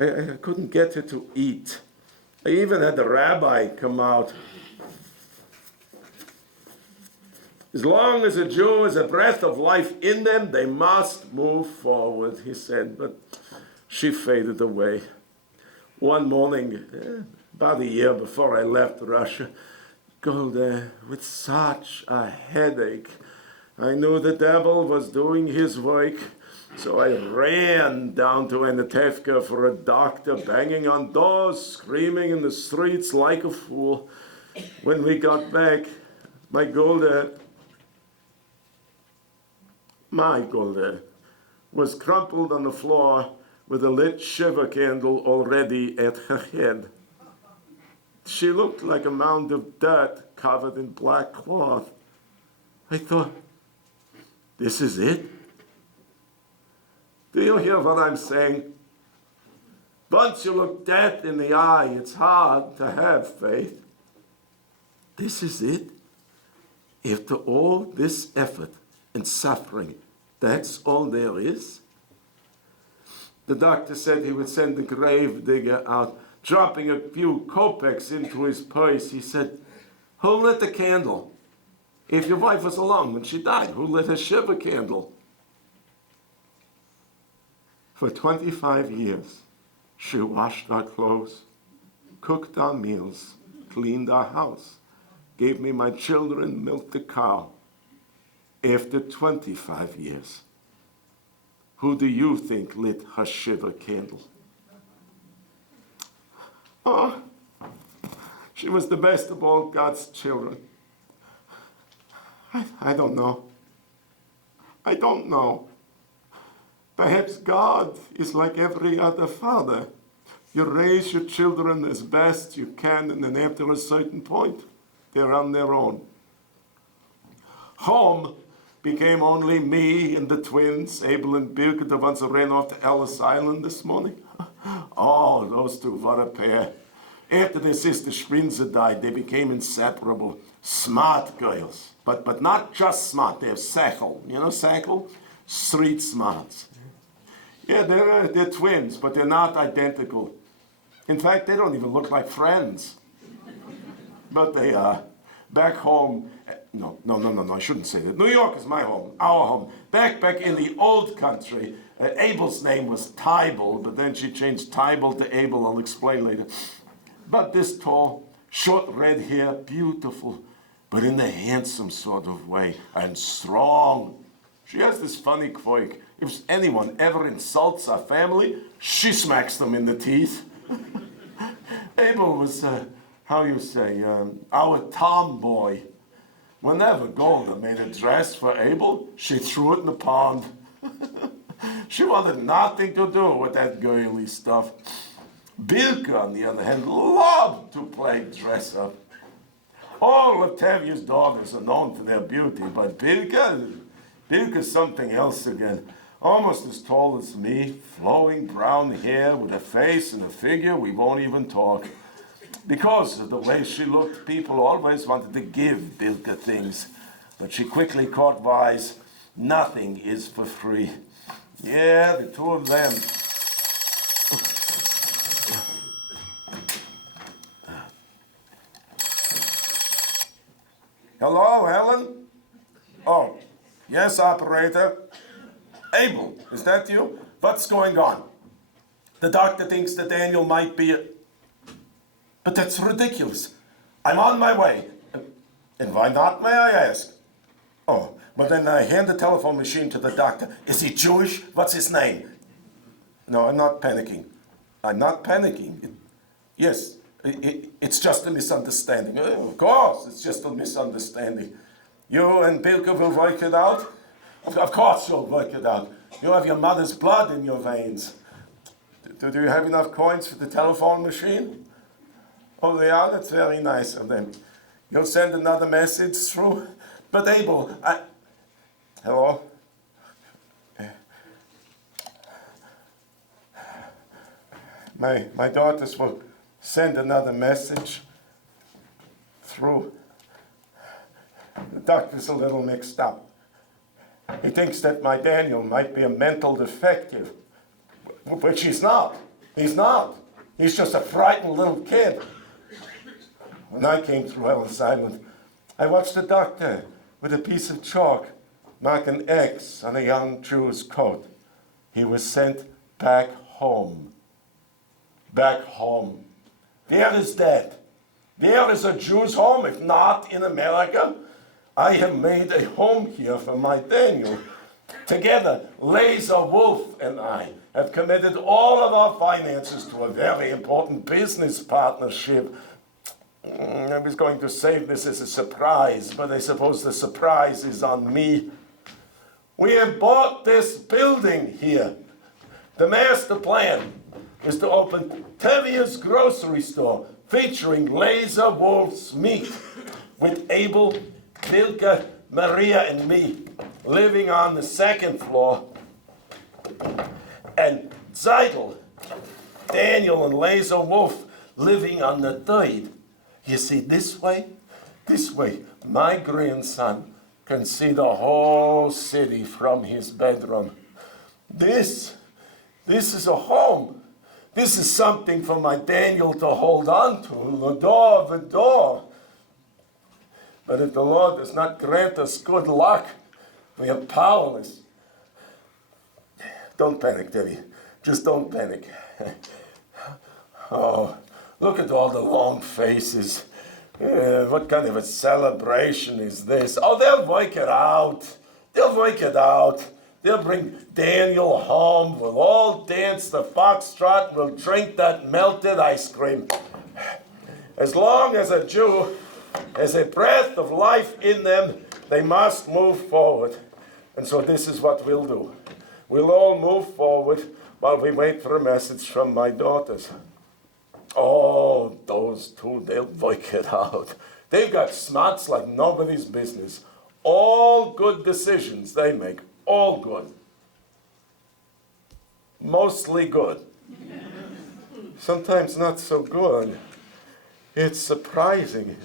I couldn't get her to eat. I even had the rabbi come out. As long as a Jew has a breath of life in them, they must move forward, he said. But she faded away. One morning, about a year before I left Russia, Golda, with such a headache, I knew the devil was doing his work. So I ran down to Anatevka for a doctor, banging on doors, screaming in the streets like a fool. When we got back, my Golda was crumpled on the floor with a lit shiver candle already at her head. She looked like a mound of dirt covered in black cloth. I thought, this is it? Do you hear what I'm saying? Once you look death in the eye, it's hard to have faith. This is it? After all this effort and suffering, that's all there is? The doctor said he would send the grave digger out, dropping a few kopecks into his purse. He said, who lit the candle? If your wife was alone when she died, who lit a shiver candle? For 25 years, she washed our clothes, cooked our meals, cleaned our house, gave me my children, milked the cow. After 25 years, who do you think lit her shiver candle? Oh, she was the best of all God's children. I don't know. I don't know. Perhaps God is like every other father. You raise your children as best you can, and then after a certain point, they're on their own. Home became only me and the twins, Abel and Birke, the ones who ran off to Ellis Island this morning. Oh, those two, what a pair. After their sister Sprinze died, they became inseparable. Smart girls, but not just smart, they're sechel. You know sechel? Street smarts. Yeah, they're twins, but they're not identical. In fact, they don't even look like friends. But they are. Back home, no, I shouldn't say that. New York is my home, our home. Back in the old country, Abel's name was Tybal, but then she changed Tybal to Abel, I'll explain later. But this tall, short red hair, beautiful, but in a handsome sort of way, and strong. She has this funny quirk. If anyone ever insults our family, she smacks them in the teeth. Abel was, how you say, our tomboy. Whenever Golda made a dress for Abel, she threw it in the pond. She wanted nothing to do with that girly stuff. Birke, on the other hand, loved to play dress up. All of Tevye's daughters are known for their beauty, but Birke's something else again. Almost as tall as me, flowing brown hair with a face and a figure we won't even talk. Because of the way she looked, people always wanted to give Birke things. But she quickly caught wise, nothing is for free. Yeah, the two of them. Hello, Helen? Oh, yes, operator. Abel, is that you? What's going on? The doctor thinks that Daniel might be a... But that's ridiculous. I'm on my way. And why not, may I ask? Oh, well then hand the telephone machine to the doctor. Is he Jewish? What's his name? No, I'm not panicking. I'm not panicking. Yes, it's just a misunderstanding. Of course, it's just a misunderstanding. You and Birke will work it out? Of course you'll work it out. You have your mother's blood in your veins. Do you have enough coins for the telephone machine? Oh, they are? That's very nice of them. You'll send another message through? But Abel, Hello? My daughters will send another message through. The doctor's a little mixed up. He thinks that my Daniel might be a mental defective, which he's not. He's not. He's just a frightened little kid. When I came through Ellis Island, I watched the doctor with a piece of chalk mark an X on a young Jew's coat. He was sent back home. Back home. Where is that? Where is a Jew's home if not in America? I have made a home here for my Daniel. Together, Laser Wolf and I have committed all of our finances to a very important business partnership. I was going to save this as a surprise, but I suppose the surprise is on me. We have bought this building here. The master plan is to open Tevye's grocery store featuring Laser Wolf's meat with Abel, Vilka, Maria, and me living on the second floor, and Zeidel, Daniel, and Laser Wolf living on the third. You see, this way, my grandson can see the whole city from his bedroom. This is a home. This is something for my Daniel to hold on to, the door. But if the Lord does not grant us good luck, we are powerless. Don't panic, Tevye. Just don't panic. Oh, look at all the long faces. What kind of a celebration is this? Oh, they'll work it out. They'll bring Daniel home. We'll all dance the foxtrot. We'll drink that melted ice cream. As long as a Jew has a breath of life in them, they must move forward. And so this is what we'll do. We'll all move forward while we wait for a message from my daughters. Oh, those two, they'll work it out. They've got smarts like nobody's business. All good decisions they make. All good. Mostly good. Sometimes not so good. It's surprising.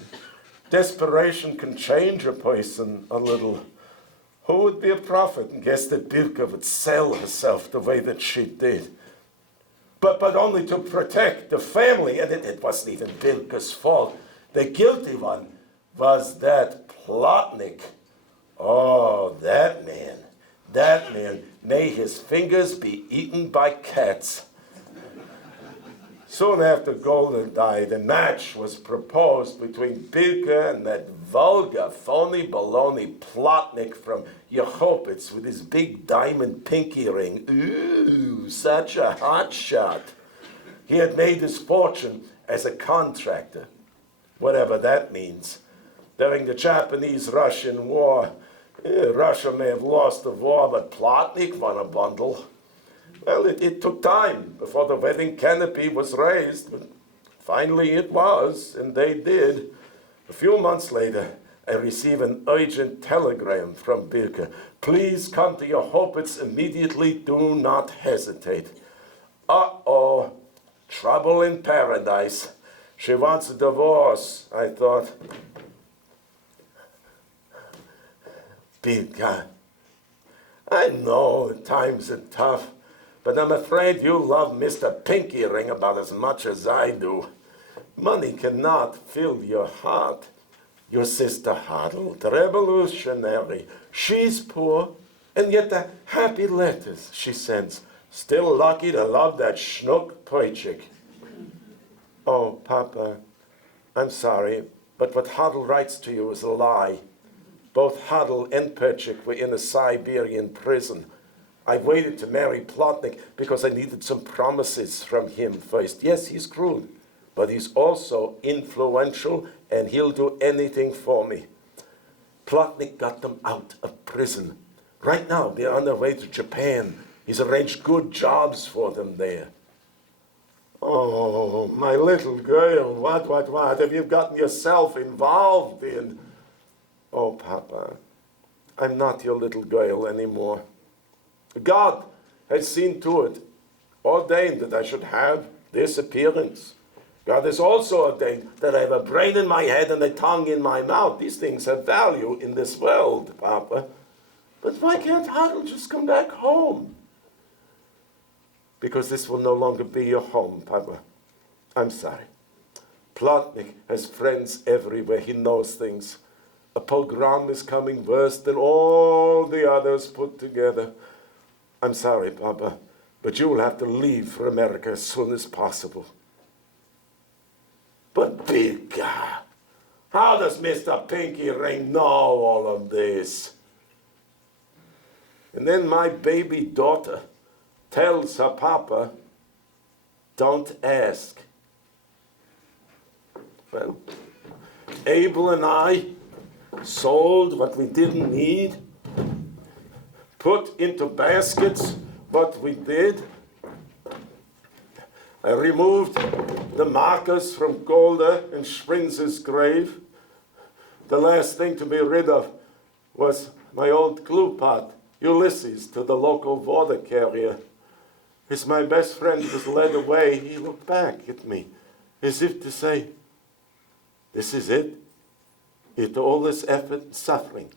Desperation can change a person a little. Who would be a prophet and guess that Birka would sell herself the way that she did? But only to protect the family, and it wasn't even Birka's fault. The guilty one was that Plotnik. Oh, that man, may his fingers be eaten by cats. Soon after Golda died, a match was proposed between Birka and that vulgar, phony baloney Plotnik from Yechopetz with his big diamond pinky ring. Ooh, such a hot shot. He had made his fortune as a contractor, whatever that means. During the Japanese-Russian War, Russia may have lost the war, but Plotnik won a bundle. Well, it took time before the wedding canopy was raised, but finally it was, and they did. A few months later, I receive an urgent telegram from Birka. Please come to Yechopetz immediately. Do not hesitate. Uh-oh, trouble in paradise. She wants a divorce, I thought. Birka, I know times are tough, but I'm afraid you love Mr. Pinky Ring about as much as I do. Money cannot fill your heart. Your sister Hadl, the revolutionary, she's poor, and yet the happy letters she sends. Still lucky to love that schnook Poichik. Oh, Papa, I'm sorry, but what Hadl writes to you is a lie. Both Hadl and Poichik were in a Siberian prison. I waited to marry Plotnik because I needed some promises from him first. Yes, he's cruel, but he's also influential, and he'll do anything for me. Plotnik got them out of prison. Right now, they're on their way to Japan. He's arranged good jobs for them there. Oh, my little girl, what have you gotten yourself involved in? Oh, Papa, I'm not your little girl anymore. God has seen to it, ordained that I should have this appearance. God has also ordained that I have a brain in my head and a tongue in my mouth. These things have value in this world, Papa. But why can't Hadl just come back home? Because this will no longer be your home, Papa. I'm sorry. Plotnik has friends everywhere. He knows things. A pogrom is coming worse than all the others put together. I'm sorry, Papa, but you will have to leave for America as soon as possible. But big guy, how does Mr. Pinky Ring know all of this? And then my baby daughter tells her papa, don't ask. Well, Abel and I sold what we didn't need, put into baskets what we did. I removed the markers from Golda and Sprinz's grave. The last thing to be rid of was my old glue pot, Ulysses, to the local water carrier. As my best friend was led away, he looked back at me as if to say, this is it? After all this effort and suffering,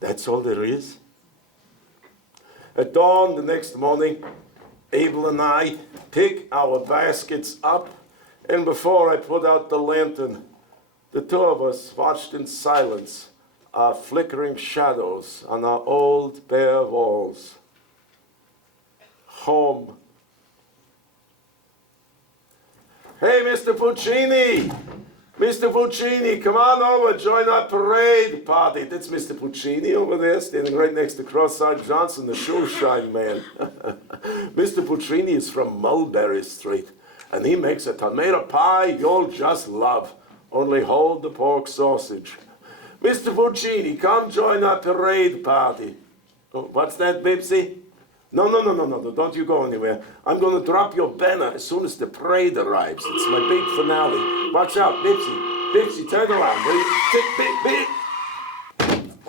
that's all there is? At dawn the next morning, Abel and I pick our baskets up, and before I put out the lantern, the two of us watched in silence our flickering shadows on our old bare walls. Home. Hey, Mr. Puccini! Mr. Puccini, come on over, join our parade party. That's Mr. Puccini over there, standing right next to Cross-eyed Johnson, the shoeshine man. Mr. Puccini is from Mulberry Street, and he makes a tomato pie you'll just love. Only hold the pork sausage. Mr. Puccini, come join our parade party. Oh, what's that, Bibsy? No, don't you go anywhere. I'm going to drop your banner as soon as the parade arrives. It's my big finale. Watch out, Bibsy. Bibsy, turn around, will you?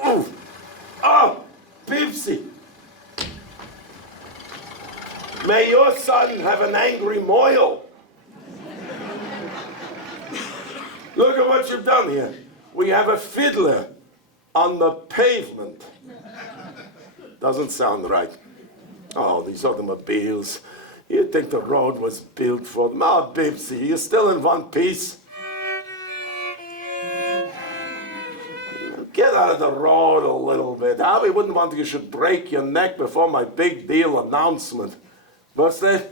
Oh, oh, Bibsy. May your son have an angry moil. Look at what you've done here. We have a fiddler on the pavement. Doesn't sound right. Oh, these automobiles. You'd think the road was built for them. Oh, Bibsy, you're still in one piece. Get out of the road a little bit. We wouldn't want you should break your neck before my big deal announcement. What's that?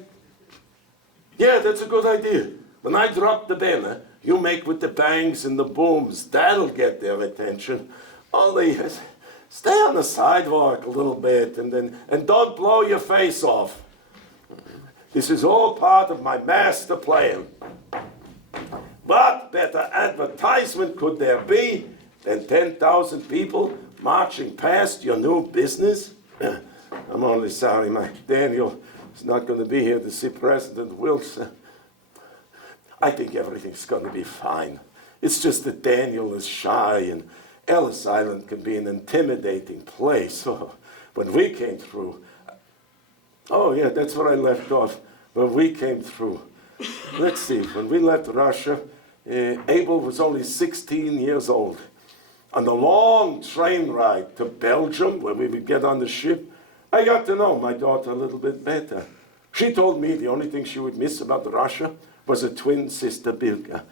Yeah, that's a good idea. When I drop the banner, you make with the bangs and the booms. That'll get their attention. Only stay on the sidewalk a little bit and don't blow your face off. This is all part of my master plan. What better advertisement could there be than 10,000 people marching past your new business? I'm only sorry my Daniel is not going to be here to see President Wilson. I think everything's going to be fine. It's just that Daniel is shy and Ellis Island can be an intimidating place. Oh, when we came through, oh yeah, that's where I left off. When we came through, let's see, when we left Russia, Abel was only 16 years old. On the long train ride to Belgium, where we would get on the ship, I got to know my daughter a little bit better. She told me the only thing she would miss about Russia was a twin sister, Bilka.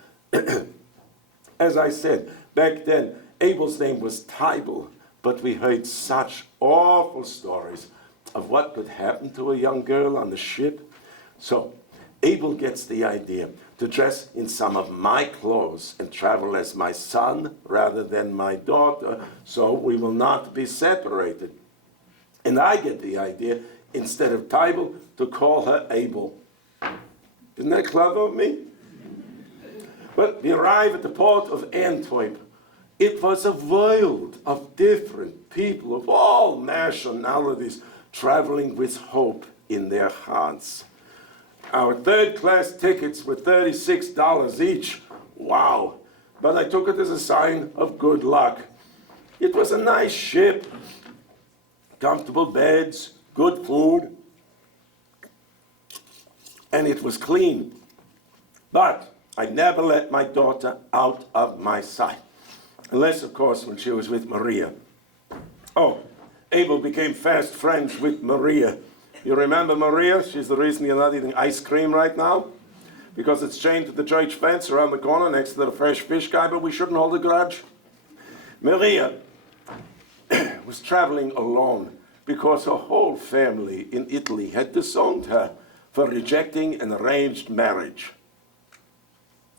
As I said, back then, Abel's name was Tybal, but we heard such awful stories of what could happen to a young girl on the ship. So Abel gets the idea to dress in some of my clothes and travel as my son rather than my daughter, so we will not be separated. And I get the idea, instead of Tybal, to call her Abel. Isn't that clever of me? But we arrive at the port of Antwerp. It was a world of different people of all nationalities traveling with hope in their hearts. Our third-class tickets were $36 each. Wow. But I took it as a sign of good luck. It was a nice ship, comfortable beds, good food, and it was clean. But I never let my daughter out of my sight. Unless, of course, when she was with Maria. Oh, Abel became fast friends with Maria. You remember Maria? She's the reason you're not eating ice cream right now. Because it's chained to the church fence around the corner next to the fresh fish guy, but we shouldn't hold a grudge. Maria was traveling alone because her whole family in Italy had disowned her for rejecting an arranged marriage.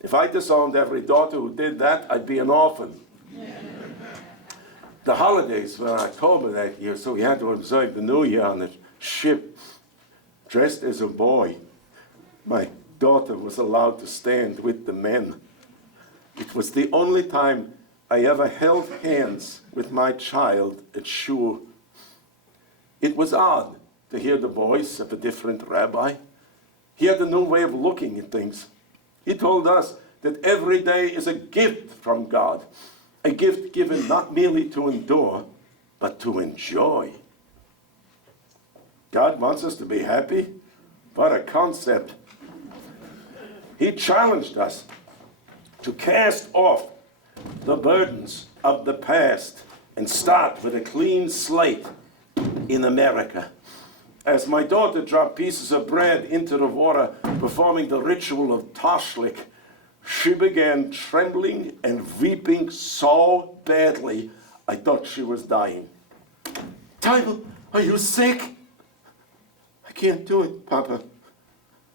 If I disowned every daughter who did that, I'd be an orphan. The holidays were in October that year, so we had to observe the New Year on the ship, dressed as a boy. My daughter was allowed to stand with the men. It was the only time I ever held hands with my child at shul. It was odd to hear the voice of a different rabbi. He had a new way of looking at things. He told us that every day is a gift from God, a gift given not merely to endure, but to enjoy. God wants us to be happy? What a concept. He challenged us to cast off the burdens of the past and start with a clean slate in America. As my daughter dropped pieces of bread into the water, performing the ritual of Tashlik, she began trembling and weeping so badly, I thought she was dying. Tybal, are you sick? I can't do it, Papa.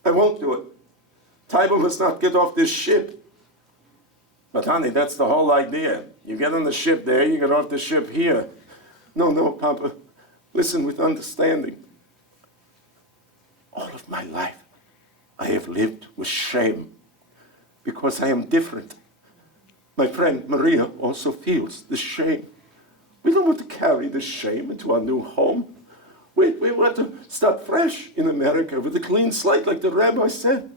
I won't do it. Tybal must not get off this ship. But honey, that's the whole idea. You get on the ship there, you get off the ship here. No, Papa. Listen with understanding. All of my life, I have lived with shame because I am different. My friend Maria also feels the shame. We don't want to carry the shame into our new home. We want to start fresh in America with a clean slate, like the rabbi said.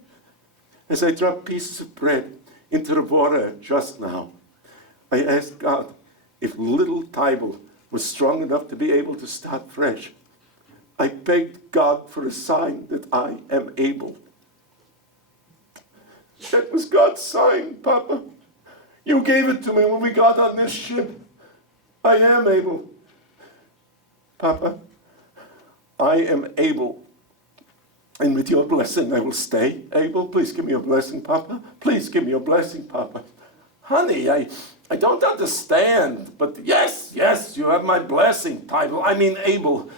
As I dropped pieces of bread into the water just now, I asked God if little Tybal was strong enough to be able to start fresh. I begged God for a sign that I am able. That was God's sign, Papa. You gave it to me when we got on this ship. I am able. Papa, I am able. And with your blessing, I will stay able. Please give me your blessing, Papa. Please give me your blessing, Papa. Honey, I don't understand. But yes, you have my blessing, Tybal. I mean able.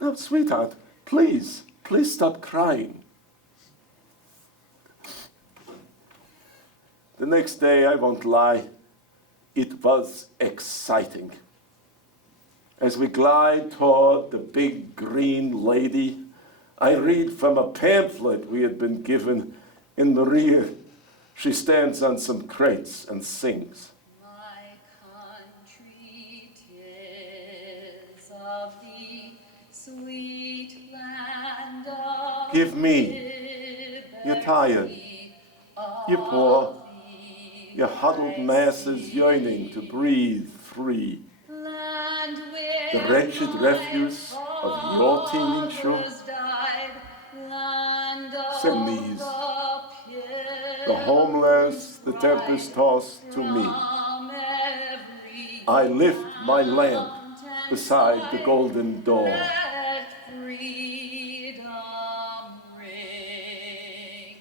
No, sweetheart, please stop crying. The next day, I won't lie, it was exciting. As we glide toward the big green lady, I read from a pamphlet we had been given. In the rear, she stands on some crates and sings. My country, 'tis of thee, sweet land of Give me. liberty, You're tired. You're poor. Your huddled masses yearning to breathe free. land where The wretched refuse of your teeming shore. fathers died, land of Send these, the the homeless, the tempest-tossed, to me. from every I lift my lamp beside the golden door. let freedom ring.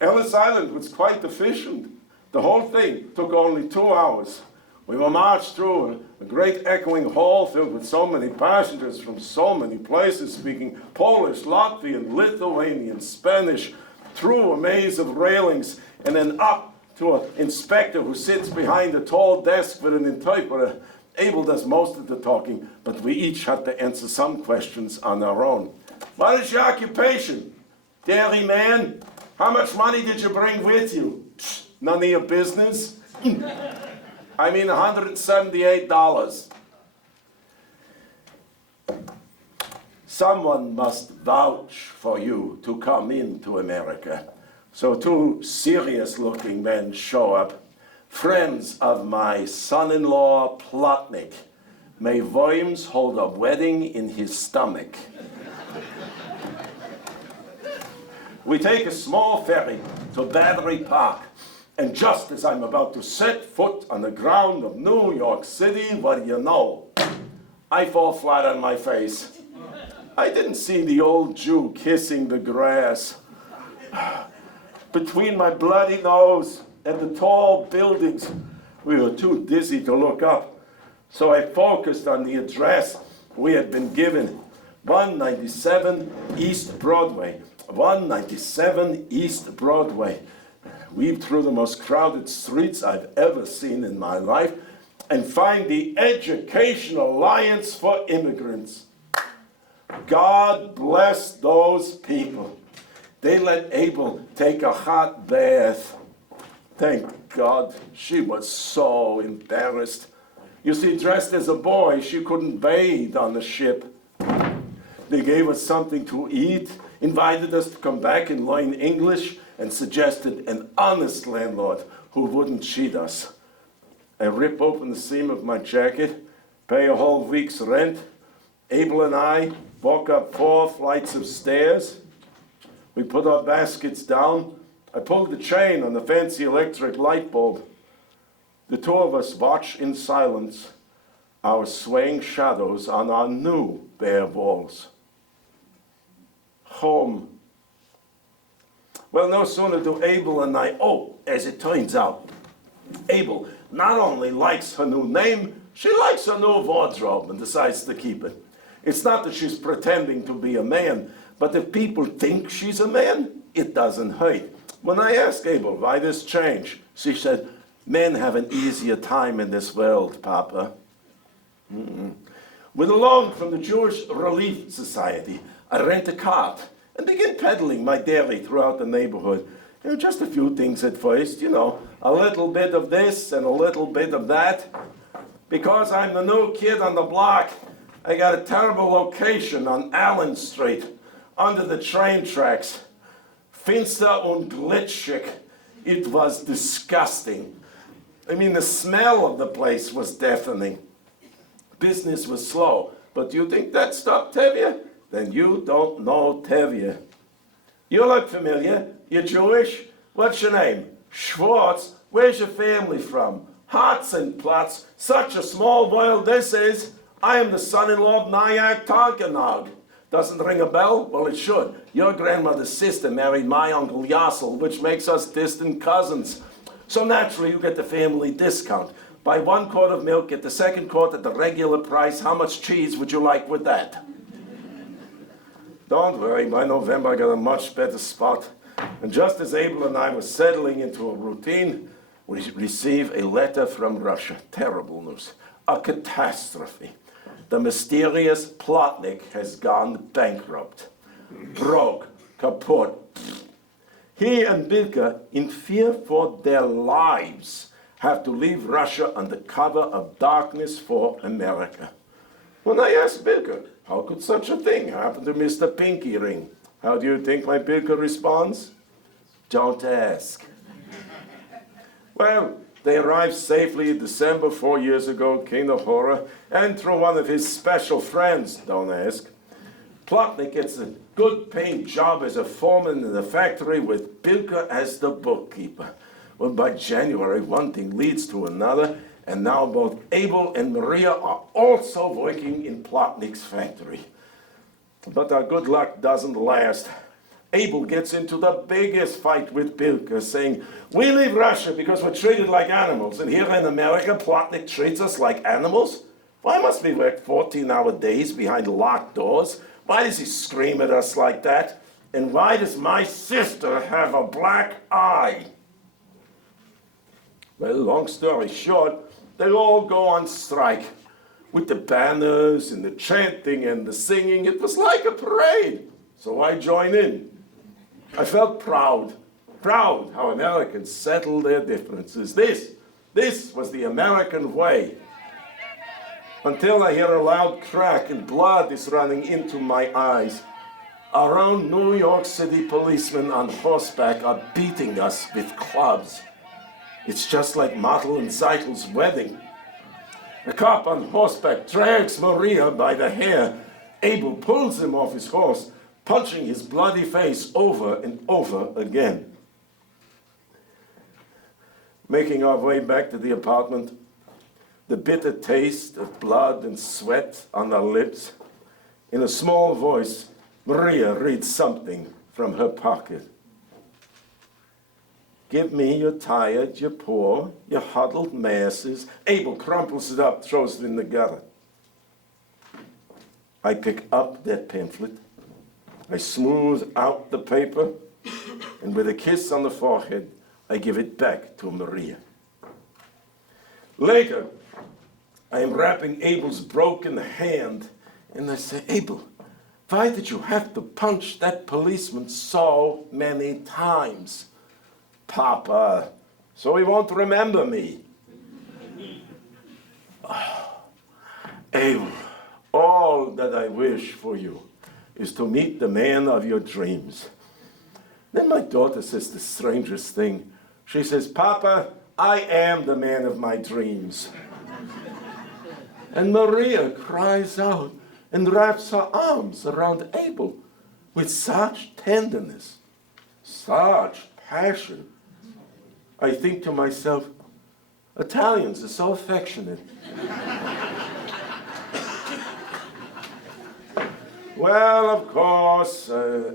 Ellis Island was quite efficient. The whole thing took only 2 hours. We were marched through a great echoing hall filled with so many passengers from so many places, speaking Polish, Latvian, Lithuanian, Spanish, through a maze of railings, and then up to an inspector who sits behind a tall desk with an interpreter. Abel does most of the talking, but we each had to answer some questions on our own. What is your occupation? Dairy man? How much money did you bring with you? None of your business? I mean $178. Someone must vouch for you to come into America. So 2 serious-looking men show up, friends of my son-in-law Plotnik. May Worms hold a wedding in his stomach. We take a small ferry to Battery Park. And just as I'm about to set foot on the ground of New York City, what do you know? I fall flat on my face. I didn't see the old Jew kissing the grass. Between my bloody nose and the tall buildings, we were too dizzy to look up. So I focused on the address we had been given, 197 East Broadway. 197 East Broadway. Weave through the most crowded streets I've ever seen in my life and find the Education Alliance for Immigrants. God bless those people. They let Abel take a hot bath. Thank God, she was so embarrassed. You see, dressed as a boy, she couldn't bathe on the ship. They gave us something to eat, invited us to come back and learn English, and suggested an honest landlord who wouldn't cheat us. I rip open the seam of my jacket, pay a whole week's rent. Abel and I walk up 4 flights of stairs. We put our baskets down. I pulled the chain on the fancy electric light bulb. The 2 of us watch in silence our swaying shadows on our new bare walls. Home. Well, no sooner do Abel and I, as it turns out, Abel not only likes her new name, she likes her new wardrobe and decides to keep it. It's not that she's pretending to be a man, but if people think she's a man, it doesn't hurt. When I asked Abel why this change, she said, "Men have an easier time in this world, Papa." With a loan from the Jewish Relief Society, I rent a cart and begin peddling my dairy throughout the neighborhood. Just a few things at first, a little bit of this and a little bit of that. Because I'm the new kid on the block, I got a terrible location on Allen Street, under the train tracks. Finster und glitschig. It was disgusting. The smell of the place was deafening. Business was slow. But you think that stopped Tevye? Then you don't know Tevye. You look familiar. You're Jewish? What's your name? Schwartz. Where's your family from? Hotzenplotz. Such a small world this is. I am the son-in-law of Nyack Tonkanog. Doesn't ring a bell? Well, it should. Your grandmother's sister married my Uncle Yassel, which makes us distant cousins. So naturally, you get the family discount. Buy 1 quart of milk, get the 2nd quart at the regular price. How much cheese would you like with that? Don't worry, by November I got a much better spot. And just as Abel and I were settling into a routine, we receive a letter from Russia. Terrible news. A catastrophe. The mysterious Plotnik has gone bankrupt. Broke. Kaput. He and Bilka, in fear for their lives, have to leave Russia under cover of darkness for America. When I asked Bilka, how could such a thing happen to Mr. Pinky Ring? How do you think my Bilka responds? Don't ask. Well, they arrived safely in December 4 years ago, king of horror, and through one of his special friends, don't ask. Plotnik gets a good-paying job as a foreman in the factory with Bilka as the bookkeeper. Well, by January, one thing leads to another, and now both Abel and Maria are also working in Plotnik's factory. But our good luck doesn't last. Abel gets into the biggest fight with Bilka, saying, "We leave Russia because we're treated like animals, and here in America, Plotnik treats us like animals? Why must we work 14-hour days behind locked doors? Why does he scream at us like that? And why does my sister have a black eye?" Well, long story short, they all go on strike. With the banners and the chanting and the singing, it was like a parade. So I joined in. I felt proud how Americans settle their differences. This was the American way. Until I hear a loud crack and blood is running into my eyes. Around New York City policemen on horseback are beating us with clubs. It's just like Martel and Zeitel's wedding. A cop on horseback drags Maria by the hair. Abel pulls him off his horse, punching his bloody face over and over again. Making our way back to the apartment, the bitter taste of blood and sweat on our lips. In a small voice, Maria reads something from her pocket. Give me your tired, your poor, your huddled masses. Abel crumples it up, throws it in the gutter. I pick up that pamphlet. I smooth out the paper, and with a kiss on the forehead, I give it back to Maria. Later, I am wrapping Abel's broken hand, and I say, Abel, why did you have to punch that policeman so many times? Papa, so he won't remember me. Oh, Abel, all that I wish for you is to meet the man of your dreams. Then my daughter says the strangest thing. She says, Papa, I am the man of my dreams. And Maria cries out and wraps her arms around Abel with such tenderness, such passion. I think to myself, Italians are so affectionate. Well, of course,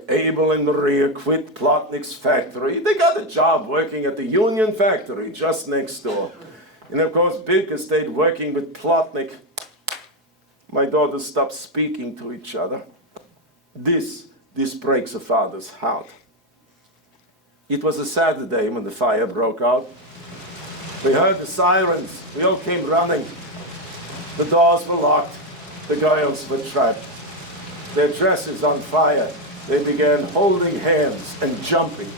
Abel and Maria quit Plotnik's factory. They got a job working at the Union factory just next door. And of course, Bilka stayed working with Plotnik. My daughters stopped speaking to each other. This breaks a father's heart. It was a Saturday when the fire broke out. We heard the sirens. We all came running. The doors were locked. The girls were trapped. Their dresses on fire. They began holding hands and jumping.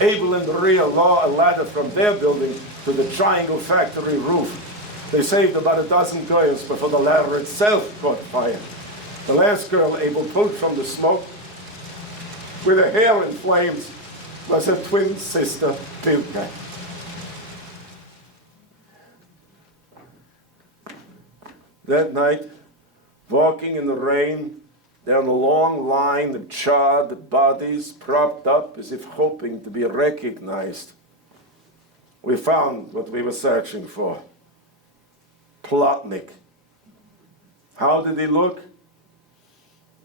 Abel and Maria law a ladder from their building to the Triangle factory roof. They saved about a dozen girls before the ladder itself caught fire. The last girl Abel pulled from the smoke, with her hair in flames, was her twin sister, Bilka. That night, walking in the rain, down a long line of charred bodies propped up as if hoping to be recognized, we found what we were searching for. Plotnik. How did he look?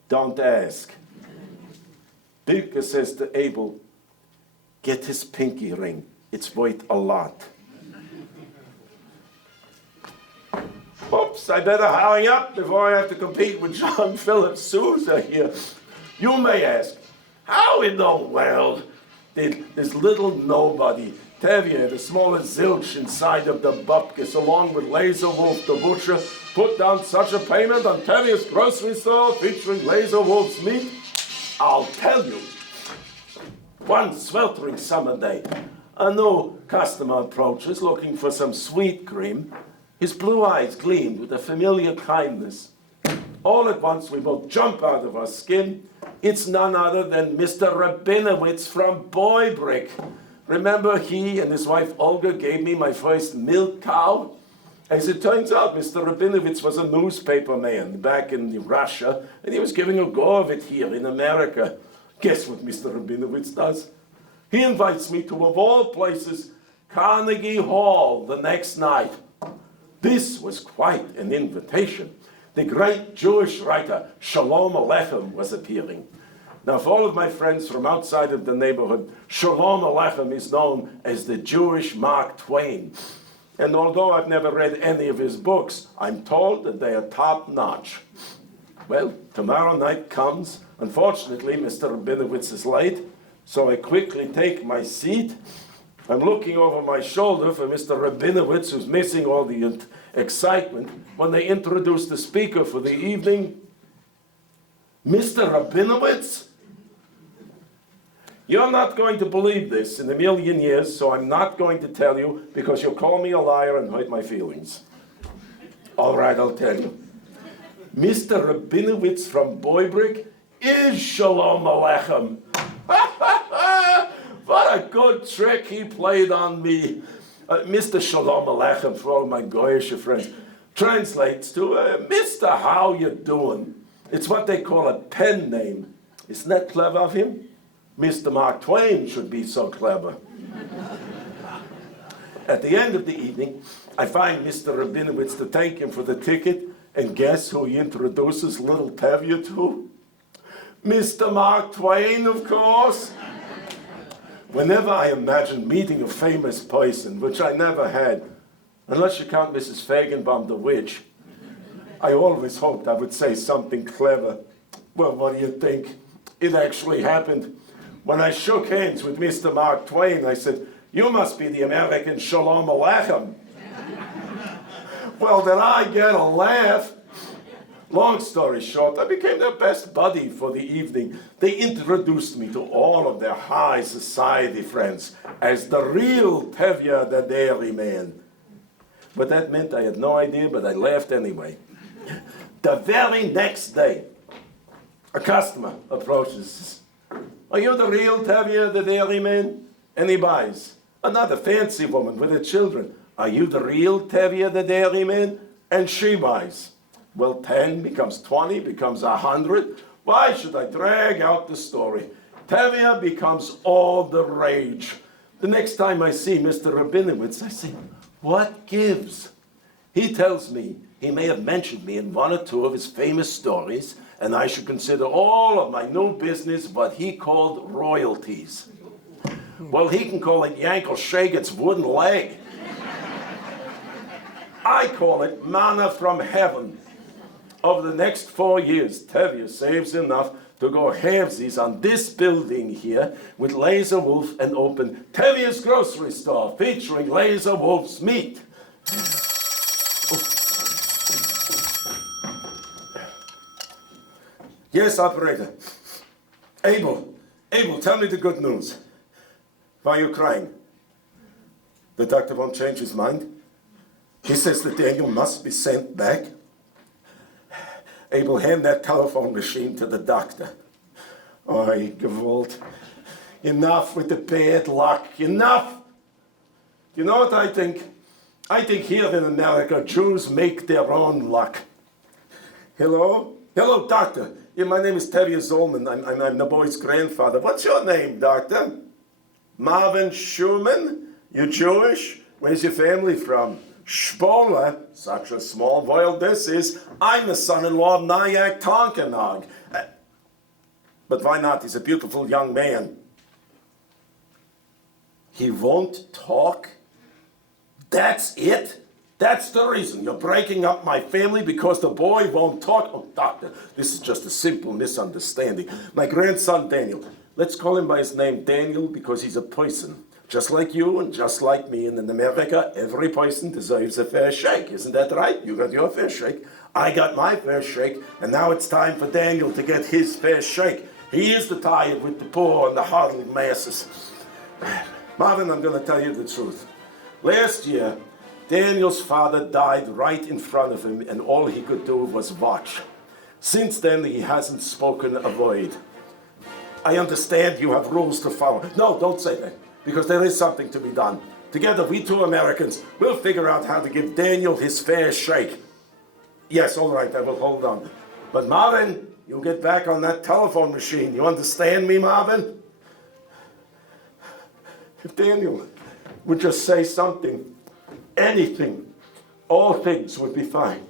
Don't ask. Bilka says to Abel, get his pinky ring. It's worth a lot. Oops, I better hurry up before I have to compete with John Philip Sousa here. You may ask, how in the world did this little nobody, Tevye, the smallest zilch inside of the bupkis, along with Laser Wolf the butcher, put down such a payment on Tevye's grocery store featuring Laser Wolf's meat? I'll tell you. One sweltering summer day, a new customer approaches looking for some sweet cream. His blue eyes gleamed with a familiar kindness. All at once, we both jump out of our skin. It's none other than Mr. Rabinowitz from Boybrick. Remember, he and his wife Olga gave me my first milk cow? As it turns out, Mr. Rabinowitz was a newspaper man back in Russia, and he was giving a go of it here in America. Guess what Mr. Rabinowitz does? He invites me to, of all places, Carnegie Hall the next night. This was quite an invitation. The great Jewish writer Shalom Aleichem was appearing. Now, for all of my friends from outside of the neighborhood, Shalom Aleichem is known as the Jewish Mark Twain. And although I've never read any of his books, I'm told that they are top-notch. Well, tomorrow night comes. Unfortunately, Mr. Rabinowitz is late, so I quickly take my seat. I'm looking over my shoulder for Mr. Rabinowitz, who's missing all the excitement, when they introduce the speaker for the evening. Mr. Rabinowitz? You're not going to believe this in a million years, so I'm not going to tell you because you'll call me a liar and hurt my feelings. All right, I'll tell you. Mr. Rabinowitz from Boybrick is Shalom Aleichem. What a good trick he played on me. Mr. Shalom Aleichem, for all my Goyish friends, translates to Mr. How you doing? It's what they call a pen name. Isn't that clever of him? Mr. Mark Twain should be so clever. At the end of the evening, I find Mr. Rabinowitz to thank him for the ticket, and guess who he introduces little Tevye to? Mr. Mark Twain, of course. Whenever I imagine meeting a famous person, which I never had, unless you count Mrs. Fagenbaum the witch, I always hoped I would say something clever. Well, what do you think? It actually happened. When I shook hands with Mr. Mark Twain, I said, "You must be the American Shalom Aleichem." Well, did I get a laugh? Long story short, I became their best buddy for the evening. They introduced me to all of their high society friends as the real Tevye the Dairyman. But that meant I had no idea, but I laughed anyway. The very next day, a customer approaches. "Are you the real Tevye the Dairyman?" And he buys. Another fancy woman with her children. "Are you the real Tevye the Dairyman?" And she buys. Well, 10 becomes 20, becomes 100. Why should I drag out the story? Tevye becomes all the rage. The next time I see Mr. Rabinowitz, I say, "What gives?" He tells me he may have mentioned me in one or two of his famous stories, and I should consider all of my new business what he called royalties. Well, he can call it Yankel Shaget's wooden leg. I call it manna from heaven. Over the next 4 years, Tevye saves enough to go halvesies on this building here with Laser Wolf and open Tevye's grocery store featuring Laser Wolf's meat. Yes, operator. Abel, tell me the good news. Why are you crying? The doctor won't change his mind? He says that Daniel must be sent back? Abel, hand that telephone machine to the doctor. Oi, Gewalt. Enough with the bad luck. Enough! You know what I think? I think here in America, Jews make their own luck. Hello? Hello, doctor. Yeah, my name is Tevye Zolman. I'm the boy's grandfather. What's your name, doctor? Marvin Schumann? You Jewish? Where's your family from? Spola, such a small world this is. I'm the son-in-law of Nyack Tonkanog. But why not? He's a beautiful young man. He won't talk? That's it? That's the reason you're breaking up my family, because the boy won't talk? Oh, doctor, this is just a simple misunderstanding. My grandson, Daniel. Let's call him by his name, Daniel, because he's a person. Just like you and just like me. And in America, every person deserves a fair shake. Isn't that right? You got your fair shake. I got my fair shake. And now it's time for Daniel to get his fair shake. He is the tired with the poor and the huddled masses. Marvin, I'm going to tell you the truth. Last year, Daniel's father died right in front of him, and all he could do was watch. Since then, he hasn't spoken a word. I understand you have rules to follow. No, don't say that, because there is something to be done. Together, we two Americans will figure out how to give Daniel his fair shake. Yes, all right, I will hold on. But Marvin, you get back on that telephone machine. You understand me, Marvin? If Daniel would just say something, anything, all things would be fine.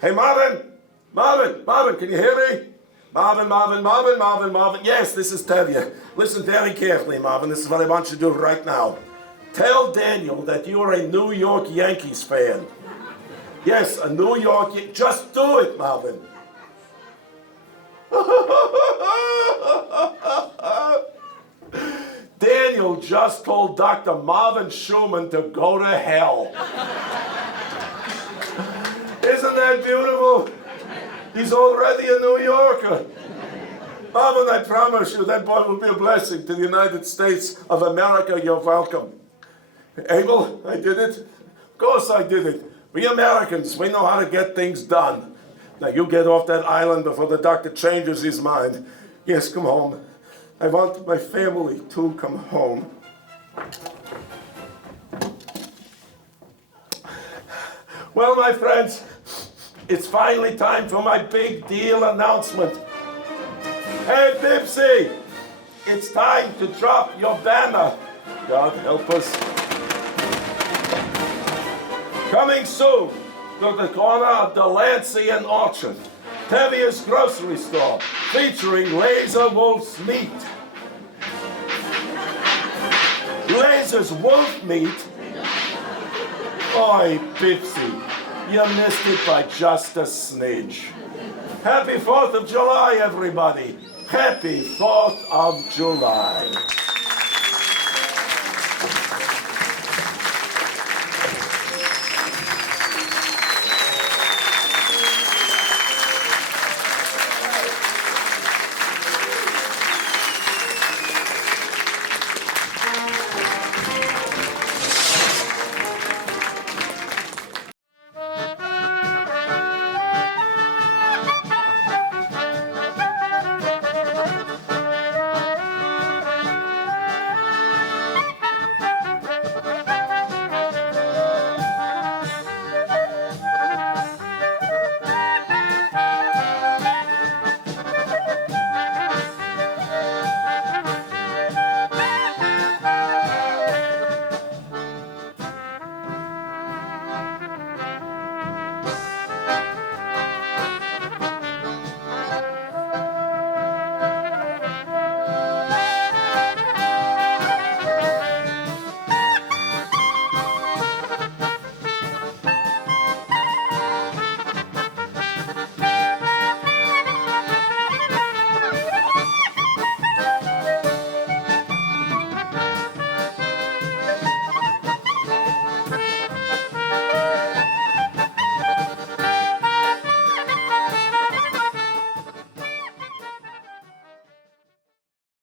Hey, Marvin! Marvin, can you hear me? Marvin. Yes, this is Tevye. Listen very carefully, Marvin. This is what I want you to do right now. Tell Daniel that you are a New York Yankees fan. Yes, a New York. Just do it, Marvin. Daniel just told Dr. Marvin Schumann to go to hell. Isn't that beautiful? He's already a New Yorker. Marvin, I promise you that boy will be a blessing to the United States of America. You're welcome. Abel, I did it. Of course I did it. We Americans, we know how to get things done. Now you get off that island before the doctor changes his mind. Yes, come home. I want my family to come home. Well, my friends, it's finally time for my big deal announcement. Hey, Pipsy, it's time to drop your banner. God help us. Coming soon to the corner of Delancey and Orchard. Tevye's grocery store, featuring Laser Wolf's meat. Laser's wolf meat? Oi, Pipsy, you missed it by just a smidge. Happy 4th of July, everybody. Happy 4th of July.